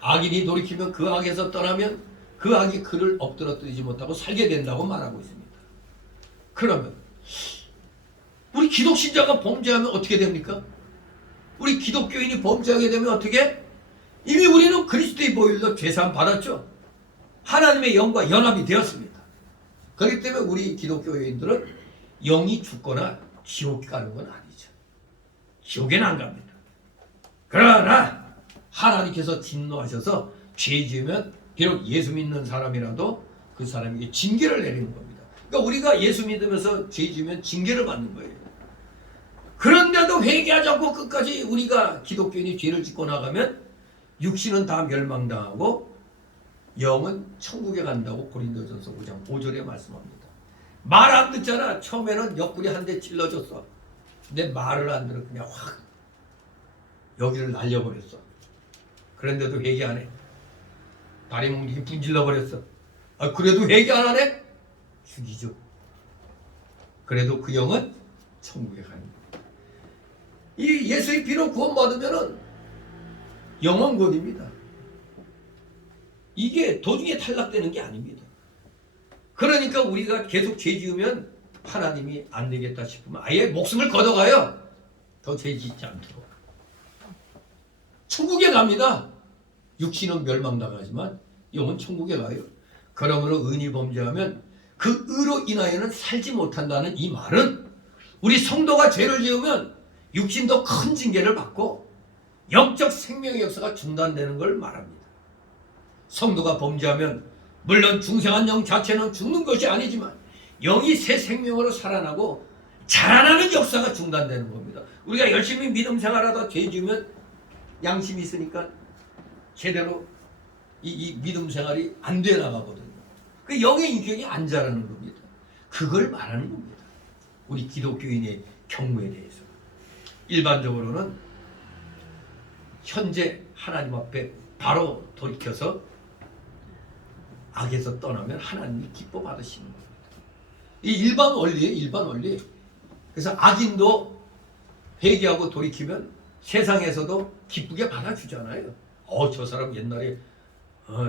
악인이 돌이키면 그 악에서 떠나면 그 악이 그를 엎드러뜨리지 못하고 살게 된다고 말하고 있습니다. 그러면 우리 기독신자가 범죄하면 어떻게 됩니까? 우리 기독교인이 범죄하게 되면 어떻게? 이미 우리는 그리스도의 보혈로 죄사함 받았죠. 하나님의 영과 연합이 되었습니다. 그렇기 때문에 우리 기독교인들은 영이 죽거나 지옥 가는 건 아니죠. 지옥에는 안 갑니다. 그러나 하나님께서 진노하셔서 죄 지으면 비록 예수 믿는 사람이라도 그 사람에게 징계를 내리는 겁니다. 그러니까 우리가 예수 믿으면서 죄 지으면 징계를 받는 거예요. 그런데도 회개하지 않고 끝까지 우리가 기독교인이 죄를 짓고 나가면 육신은 다 멸망당하고 영은 천국에 간다고 고린도전서 5장 5절에 말씀합니다. 말 안 듣잖아. 처음에는 옆구리 한 대 찔러줬어. 근데 말을 안 들어 그냥 확 여기를 날려버렸어. 그런데도 회개 안 해. 다리 뭉개기 분질러 버렸어. 아, 그래도 회개 안 하네? 죽이죠. 그래도 그 영은 천국에 가는 거예요. 이 예수의 피로 구원받으면은 영원권입니다. 이게 도중에 탈락되는 게 아닙니다. 그러니까 우리가 계속 죄 지으면 하나님이 안 되겠다 싶으면 아예 목숨을 걷어가요. 더 죄 짓지 않도록. 천국에 갑니다. 육신은 멸망당하지만 영은 천국에 가요. 그러므로 의인이 범죄하면 그 의로 인하여는 살지 못한다는 이 말은 우리 성도가 죄를 지으면 육신도 큰 징계를 받고 영적 생명의 역사가 중단되는 걸 말합니다. 성도가 범죄하면 물론 중생한 영 자체는 죽는 것이 아니지만 영이 새 생명으로 살아나고 자라나는 역사가 중단되는 겁니다. 우리가 열심히 믿음 생활하다 죄 지으면 양심이 있으니까 제대로 이 믿음 생활이 안 돼 나가거든요. 그 영의 인격이 안 자라는 겁니다. 그걸 말하는 겁니다. 우리 기독교인의 경우에 대해서. 일반적으로는 현재 하나님 앞에 바로 돌이켜서 악에서 떠나면 하나님이 기뻐 받으시는 겁니다. 이 일반 원리예요. 일반 원리. 그래서 악인도 회개하고 돌이키면 세상에서도 기쁘게 받아주잖아요. 저 사람 옛날에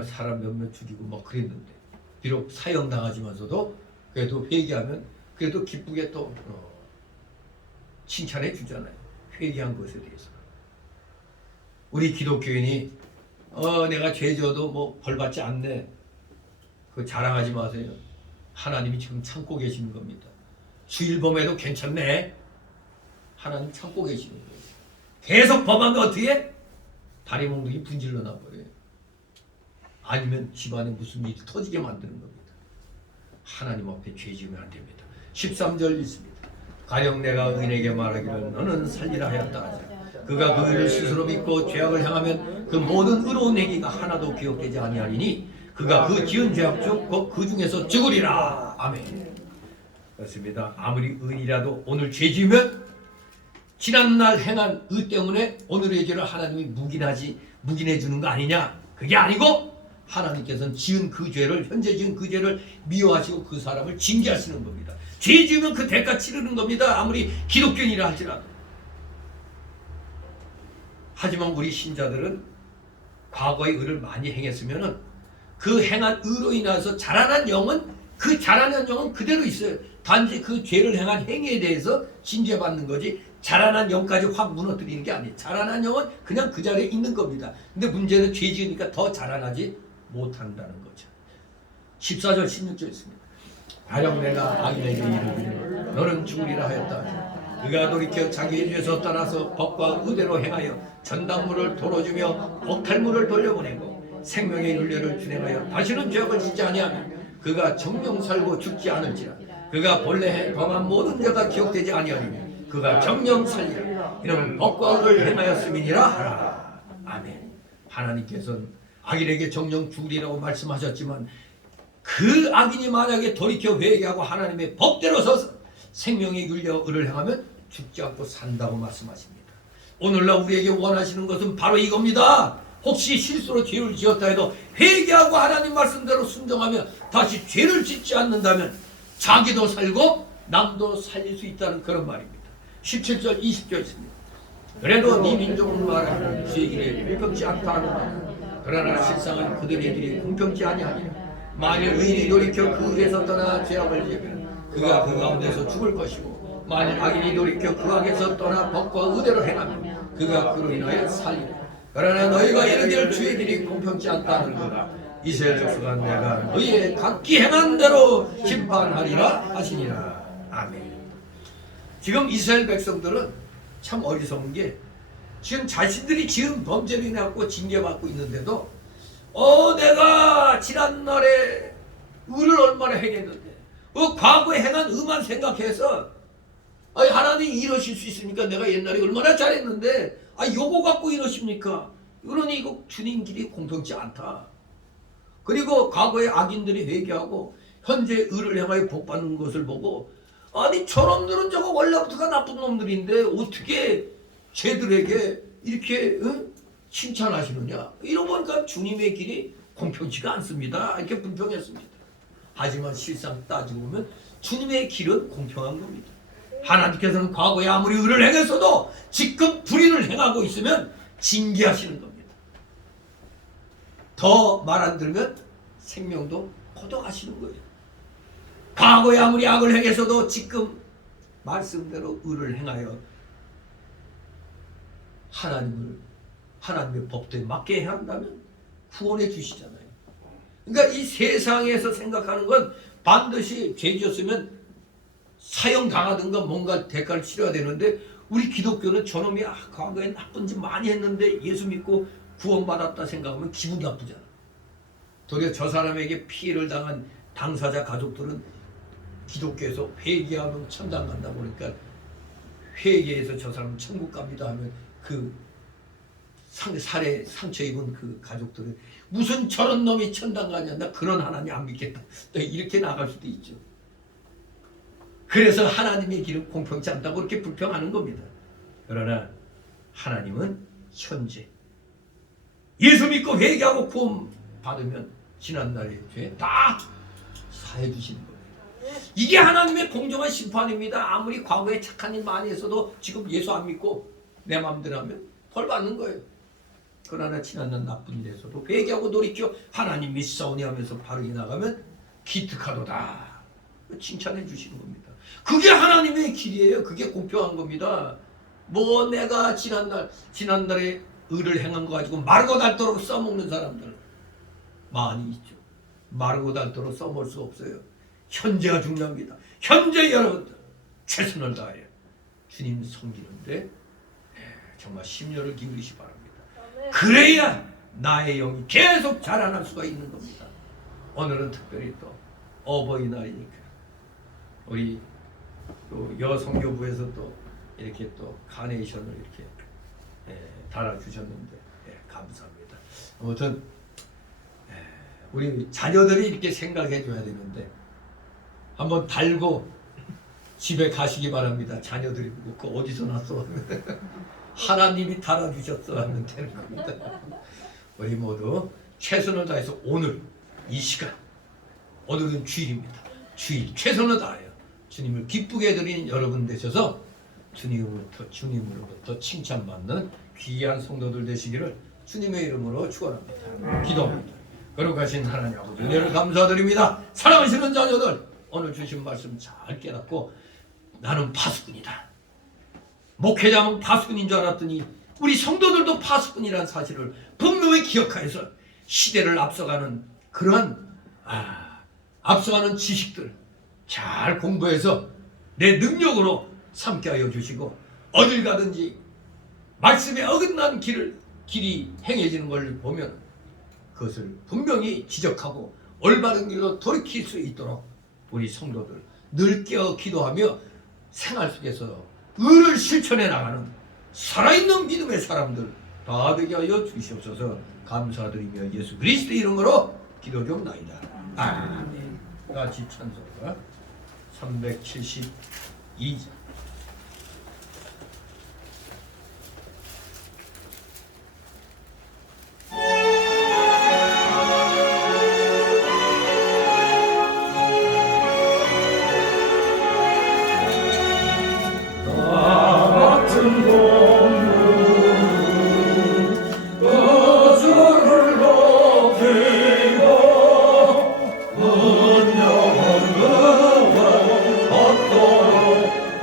사람 몇몇 죽이고 뭐 그랬는데 비록 사형당하지만서도 그래도 회개하면 그래도 기쁘게 또 칭찬해 주잖아요. 회개한 것에 대해서. 우리 기독교인이 내가 죄 지어도 뭐 벌받지 않네. 그 자랑하지 마세요. 하나님이 지금 참고 계시는 겁니다. 주일 범해도 괜찮네. 하나님 참고 계시는 거예요. 계속 범하면 어떻게 해? 다리 몽둥이 분질러 놔버려요. 아니면 집안에 무슨 일이 터지게 만드는 겁니다. 하나님 앞에 죄 지으면 안 됩니다. 13절 있습니다. 가령 내가 의인에게 말하기를 너는 살리라 하였다 하자. 그가 그 의를 스스로 믿고 죄악을 향하면 그 모든 의로운 행위가 하나도 기억되지 아니하리니 그가 그 지은 죄악 중 그 중에서 죽으리라. 아멘. 그렇습니다. 아무리 의인이라도 오늘 죄 지으면 지난날 행한 의 때문에 오늘의 죄를 하나님이 묵인해 주는 거 아니냐? 그게 아니고 하나님께서는 지은 그 죄를 현재 지은 그 죄를 미워하시고 그 사람을 징계하시는 겁니다. 죄 지으면 그 대가 치르는 겁니다. 아무리 기독교인이라 할지라도. 하지만 우리 신자들은 과거의 의를 많이 행했으면은 그 행한 의로 인해서 자라난 영은 그 자라난 영은 그대로 있어요. 단지 그 죄를 행한 행위에 대해서 징계받는 거지 자라난 영까지 확 무너뜨리는 게 아니에요. 자라난 영은 그냥 그 자리에 있는 겁니다. 근데 문제는 죄 지으니까 더 자라나지 못한다는 거죠. 14절 16절 있습니다. 가령 내가 악인에게 이르기를 너는 죽으리라 하였다. 그가 돌이켜 자기의 죄에서 떠나서 법과 의대로 행하여 전당물을 돌어주며 억탈물을 돌려보내고 생명의 윤례를 준행하여 다시는 죄악을 짓지 아니하며 그가 정령 살고 죽지 않을지라. 그가 본래 범한 모든 죄가 기억되지 아니하리며 그가 정령 살리라. 이는 법과 의를 행하였음이니라 하라. 아멘. 하나님께서는 악인에게 정령 죽으리라고 말씀하셨지만 그 악인이 만약에 돌이켜 회개하고 하나님의 법대로 서서 생명의 윤리와 의를 행하면 죽지 않고 산다고 말씀하십니다. 오늘날 우리에게 원하시는 것은 바로 이겁니다. 혹시 실수로 죄를 지었다 해도 회개하고 하나님 말씀대로 순종하며 다시 죄를 짓지 않는다면 자기도 살고 남도 살릴 수 있다는 그런 말입니다. 17절 20절 있습니다. 그래도 네 민족은 말하기를 주의 길에 공평치 않다 하노라. 그러나 실상은 그들의 길이 공평치 아니하니라. 만일 의인이 돌이켜 그 길에서 떠나 죄악을 지으면 그가 그 가운데서 죽을 것이고 만일 악인이 돌이켜 그 악에서 떠나 법과 의대로 행하면 그가 그로 인하여 살리라. 그러나 너희가 이르기를 주의 길이 공평치 않다 하는구나. 이스라엘 족속아 내가 너희의 각기 행한 대로 심판하리라 하시니라. 아멘. 지금 이스라엘 백성들은 참 어리석은 게 지금 자신들이 지은 범죄를 갖고 징계받고 있는데도 내가 지난날에 의를 얼마나 행했는데 과거에 행한 의만 생각해서 하나님이 이러실 수 있으니까 내가 옛날에 얼마나 잘했는데 요거 갖고 이러십니까? 그러니 이거 주님 길이 공평치 않다. 그리고 과거의 악인들이 회개하고 현재 의를 행하여 복받는 것을 보고 저놈들은 저거 원래부터가 나쁜 놈들인데 어떻게 쟤들에게 이렇게 칭찬하시느냐? 이러고 보니까 주님의 길이 공평치가 않습니다. 이렇게 불평했습니다. 하지만 실상 따지고 보면 주님의 길은 공평한 겁니다. 하나님께서는 과거에 아무리 의를 행했어도 지금 불의를 행하고 있으면 징계하시는 겁니다. 더 말 안 들으면 생명도 고독하시는 거예요. 과거에 아무리 악을 행했어도 지금 말씀대로 의를 행하여 하나님의 법도에 맞게 해야 한다면 구원해 주시잖아요. 그러니까 이 세상에서 생각하는 건 반드시 죄 지었으면 사형당하든가 뭔가 대가를 치러야 되는데 우리 기독교는 저놈이 과거에 나쁜 짓 많이 했는데 예수 믿고 구원받았다 생각하면 기분이 나쁘잖아. 도리어 저 사람에게 피해를 당한 당사자 가족들은 기독교에서 회개하면 천당 간다 보니까 회개해서 저 사람 천국 갑니다 하면 그 살해 상처 입은 그 가족들은 무슨 저런 놈이 천당 가냐, 나 그런 하나님 안 믿겠다, 이렇게 나갈 수도 있죠. 그래서 하나님의 길은 공평치 않다고 그렇게 불평하는 겁니다. 그러나 하나님은 현재 예수 믿고 회개하고 구원 받으면 지난날의 죄 다 사해 주시는 겁니다. 이게 하나님의 공정한 심판입니다. 아무리 과거에 착한 일 많이 했어도 지금 예수 안 믿고 내 마음대로 하면 벌 받는 거예요. 그러나 지난날 나쁜 일에서도 회개하고 돌이켜 하나님 믿사오니 하면서 바르게 나가면 기특하도다 칭찬해 주시는 겁니다. 그게 하나님의 길이에요. 그게 공평한 겁니다. 뭐 내가 지난날에 의를 행한 거 가지고 마르고 닳도록 써먹는 사람들 많이 있죠. 마르고 닳도록 써먹을 수 없어요. 현재가 중요합니다. 현재 여러분들 최선을 다하여 주님 섬기는데 정말 심려를 기울이시 바랍니다. 그래야 나의 영이 계속 자라날 수가 있는 겁니다. 오늘은 특별히 또 어버이날이니까 우리 또 여성교부에서 또 이렇게 또 카네이션을 이렇게 달아주셨는데 감사합니다. 아무튼 우리 자녀들이 이렇게 생각해 줘야 되는데 한번 달고 집에 가시기 바랍니다. 자녀들이 보고 그 어디서 났어? 하나님이 달아주셨어 하면 되는 겁니다. 우리 모두 최선을 다해서 오늘 이 시간, 오늘은 주일입니다. 주일 최선을 다하여 주님을 기쁘게 해드리는 여러분 되셔서 주님으로부터 칭찬받는 귀한 성도들 되시기를 주님의 이름으로 축원합니다. 기도합니다. 거룩하신 하나님 아버지 은혜를 감사드립니다. 사랑하시는 자녀들 오늘 주신 말씀 잘 깨닫고 나는 파수꾼이다. 목회자는 파수꾼인 줄 알았더니 우리 성도들도 파수꾼이라는 사실을 분명히 기억하여서 시대를 앞서가는 그러한 앞서가는 지식들 잘 공부해서 내 능력으로 삼게 하여 주시고 어딜 가든지 말씀에 어긋난 길이 행해지는 걸 보면 그것을 분명히 지적하고 올바른 길로 돌이킬 수 있도록 우리 성도들 늘 깨어 기도하며 생활 속에서 의를 실천해 나가는 살아있는 믿음의 사람들 다 되게 하여 주시옵소서. 감사드리며 예수 그리스도 이름으로 기도드리옵나이다. 아멘. 같이 찬송가 372장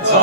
자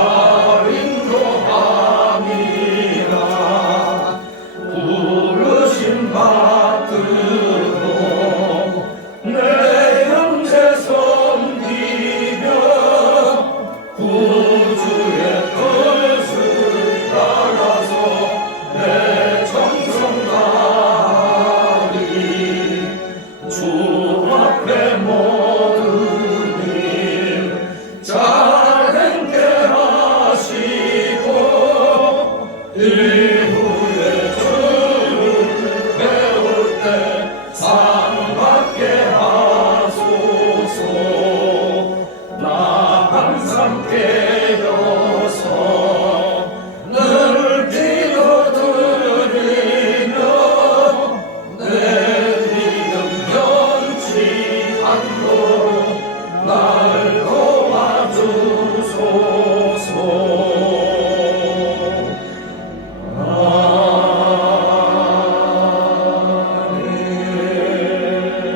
않고 날 도와주소서.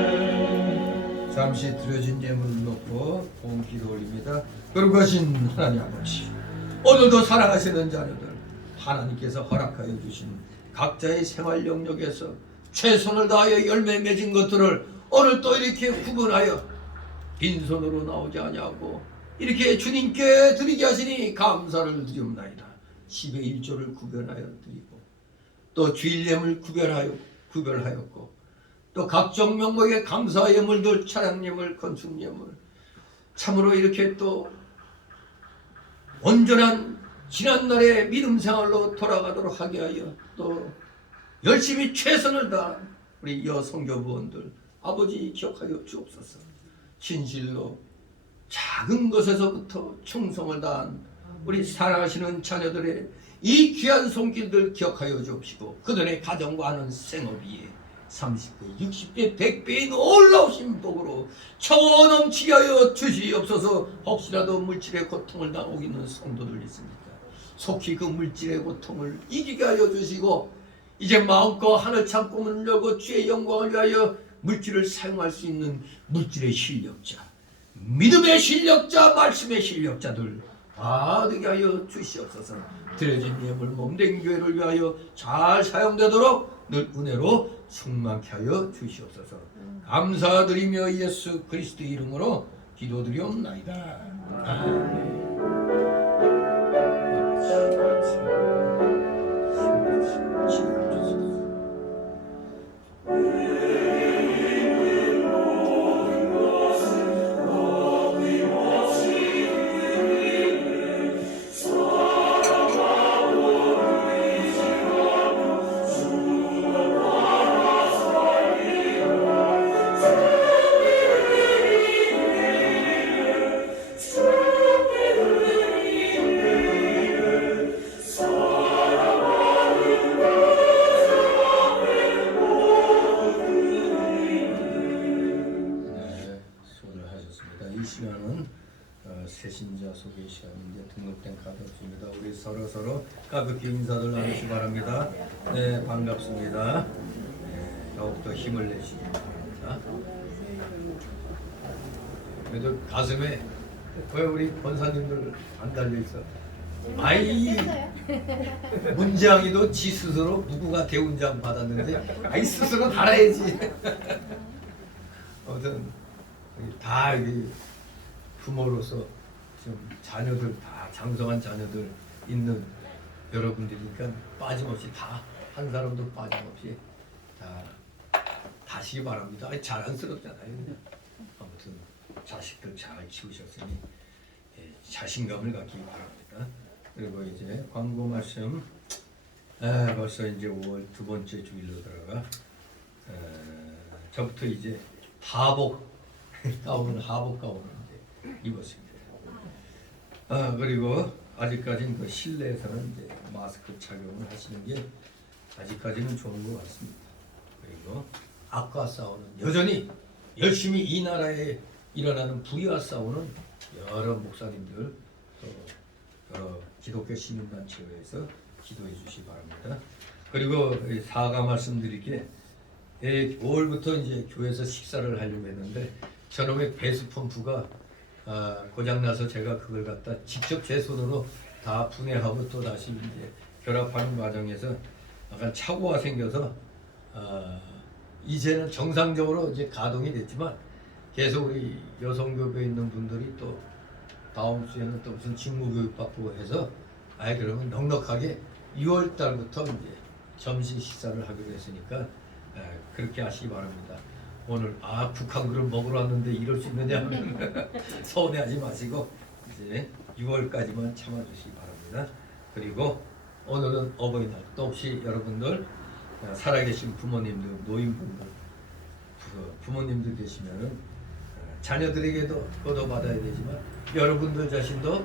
아멘. 잠시 드려진 예물을 놓고 본 기도 올립니다. 거룩하신 하나님 아버지, 오늘도 사랑하시는 자녀들, 하나님께서 허락하여 주신 각자의 생활 영역에서 최선을 다하여 열매 맺은 것들을 오늘 또 이렇게 구분하여 빈손으로 나오지 아니하고 이렇게 주님께 드리게 하시니 감사를 드리옵나이다. 10의 1조를 구별하여 드리고 또 주일 예물 구별하였고 또 각종 명목의 감사 예물들, 찬양 예물, 건축 예물, 참으로 이렇게 또 온전한 지난날의 믿음 생활로 돌아가도록 하게 하여 또 열심히 최선을 다한 우리 여성교부원들 아버지 기억하여 주옵소서. 진실로 작은 것에서부터 충성을 다한 우리 사랑하시는 자녀들의 이 귀한 손길들 기억하여 주옵시고 그들의 가정과 하는 생업 위에 30배, 60배, 100배의 놀라우신 복으로 넘치게 하여 주시옵소서. 혹시라도 물질의 고통을 당하고 있는 성도들 있습니까? 속히 그 물질의 고통을 이기게 하여 주시고 이제 마음껏 하늘 창고문을 열고 주의 영광을 위하여 물질을 사용할 수 있는 물질의 실력자, 믿음의 실력자, 말씀의 실력자들 다 되게 하여 주시옵소서. 드려진 예물 몸된 교회를 위하여 잘 사용되도록 늘 은혜로 충만케 하여 주시옵소서. 감사드리며 예수 그리스도의 이름으로 기도드리옵나이다. 아멘. 이 시간은 새신자 소개 시간인데 등록된 카드 없습니다. 우리 서로 가볍게 인사들 나누시 바랍니다. 네, 반갑습니다. 네, 더욱더 힘을 내시기 바랍니다. 그래도 가슴에 왜 우리 권사님들 안 달려 있어? 아이 문장이도 지 스스로 무구가 대운장 받았는데 아이 스스로 달아야지. 아무튼 다 여기 부모로서 지금 자녀들 다 장성한 자녀들 있는 여러분들이니까 빠짐없이 다 한 사람도 빠짐없이 다 다시기 바랍니다. 아니, 자랑스럽잖아요. 그냥. 아무튼 자식들 잘 키우셨으니 자신감을 갖기 바랍니다. 그리고 이제 광고 말씀 벌써 이제 5월 두 번째 주일로 들어가 저부터 이제 하복 가운을 이제 입었습니다. 그리고 아직까지는 그 실내에서는 이제 마스크 착용을 하시는 게 아직까지는 좋은 것 같습니다. 그리고 악과 싸우는 여전히 열심히 이 나라에 일어나는 불의와 싸우는 여러 목사님들 또 여러 기독교 시민단체에서 기도해 주시기 바랍니다. 그리고 사과 말씀드릴게 5월부터 이제 교회에서 식사를 하려고 했는데 저놈의 배수 펌프가 고장나서 제가 그걸 갖다 직접 제 손으로 다 분해하고 또 다시 이제 결합하는 과정에서 약간 착오가 생겨서 이제는 정상적으로 이제 가동이 됐지만 계속 우리 여성교회에 있는 분들이 또 다음 주에는 또 무슨 직무교육 받고 해서 그러면 넉넉하게 6월 달부터 이제 점심 식사를 하기로 했으니까 그렇게 하시기 바랍니다. 오늘 북한 그릇 먹으러 왔는데 이럴 수 있느냐 서운해하지 마시고 이제 6월까지만 참아주시기 바랍니다. 그리고 오늘은 어버이날 또 혹시 여러분들 살아계신 부모님들 노인분들 부모님들 계시면은 자녀들에게도 효도받아야 되지만 여러분들 자신도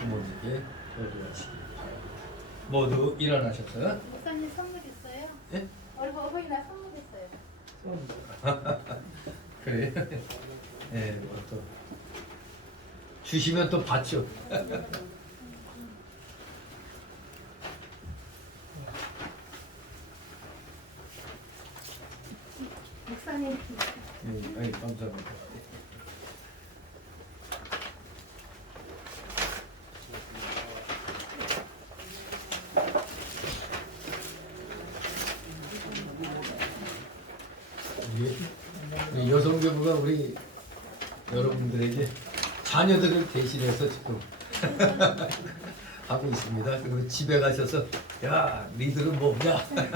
부모님께 효도하시기 바랍니다. 모두 일어나셨어요? 목사님 선물 있어요? 예? 어버이날 선물 있어요. 그래. 예, 뭐또 주시면 또 받죠. 목사님. 예, 아이 감사합니다. 이 여성교부가 우리 여러분들에게 자녀들을 대신해서 지금 하고 있습니다. 그리고 집에 가셔서 야 니들은 뭐냐? 네,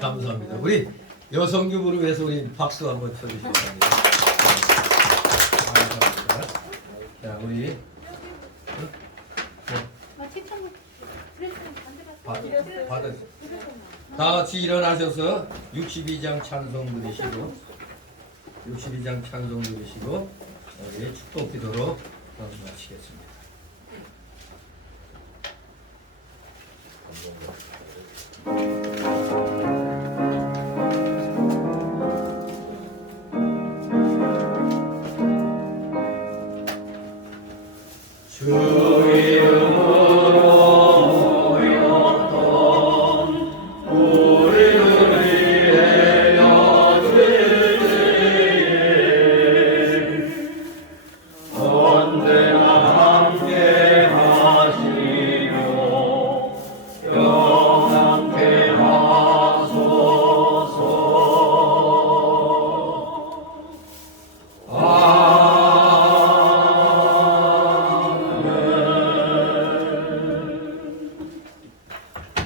감사합니다. 우리 여성교부를 위해서 우리 박수 한번 쳐주시기 바랍니다. 감사합니다. 자 우리 칭찬 그랬으면 반대 받으 다 같이 일어나셔서 62장 찬송 부르시고 62장 찬송 부르시고 우리 축복 기도로 마치겠습니다. 주 이름으로 모였던 우리를 위해 여길 때에 언제나 함께 하시며 영함께 하소서.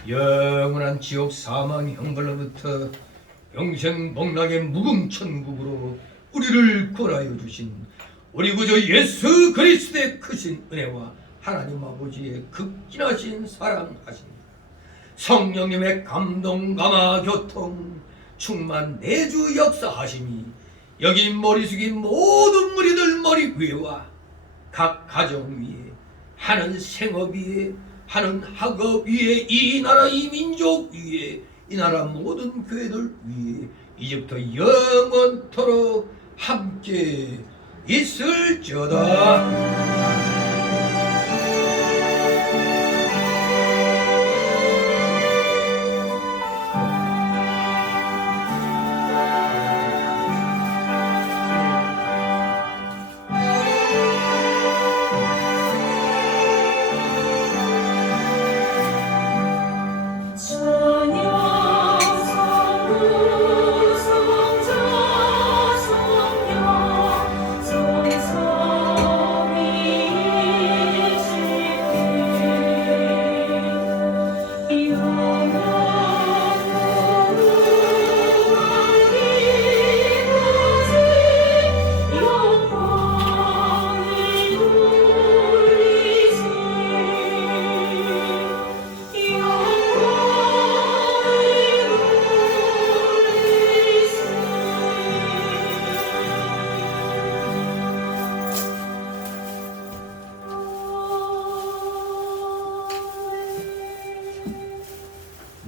영원한 지옥 사망 형벌로부터 영생 복락의 무궁천국으로 우리를 구원하여 주신 우리 구주 예수 그리스도의 크신 은혜와 하나님 아버지의 극진하신 사랑하심 성령님의 감동 감화 교통 충만 내주 역사하심이 여기 머리 숙인 모든 무리들 머리 위에와 각 가정 위에 하는 생업 위에 하는 학업 위에 이 나라 이 민족 위에 이 나라 모든 교회들 위에 이제부터 영원토록 함께 있을지어다.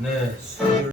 네.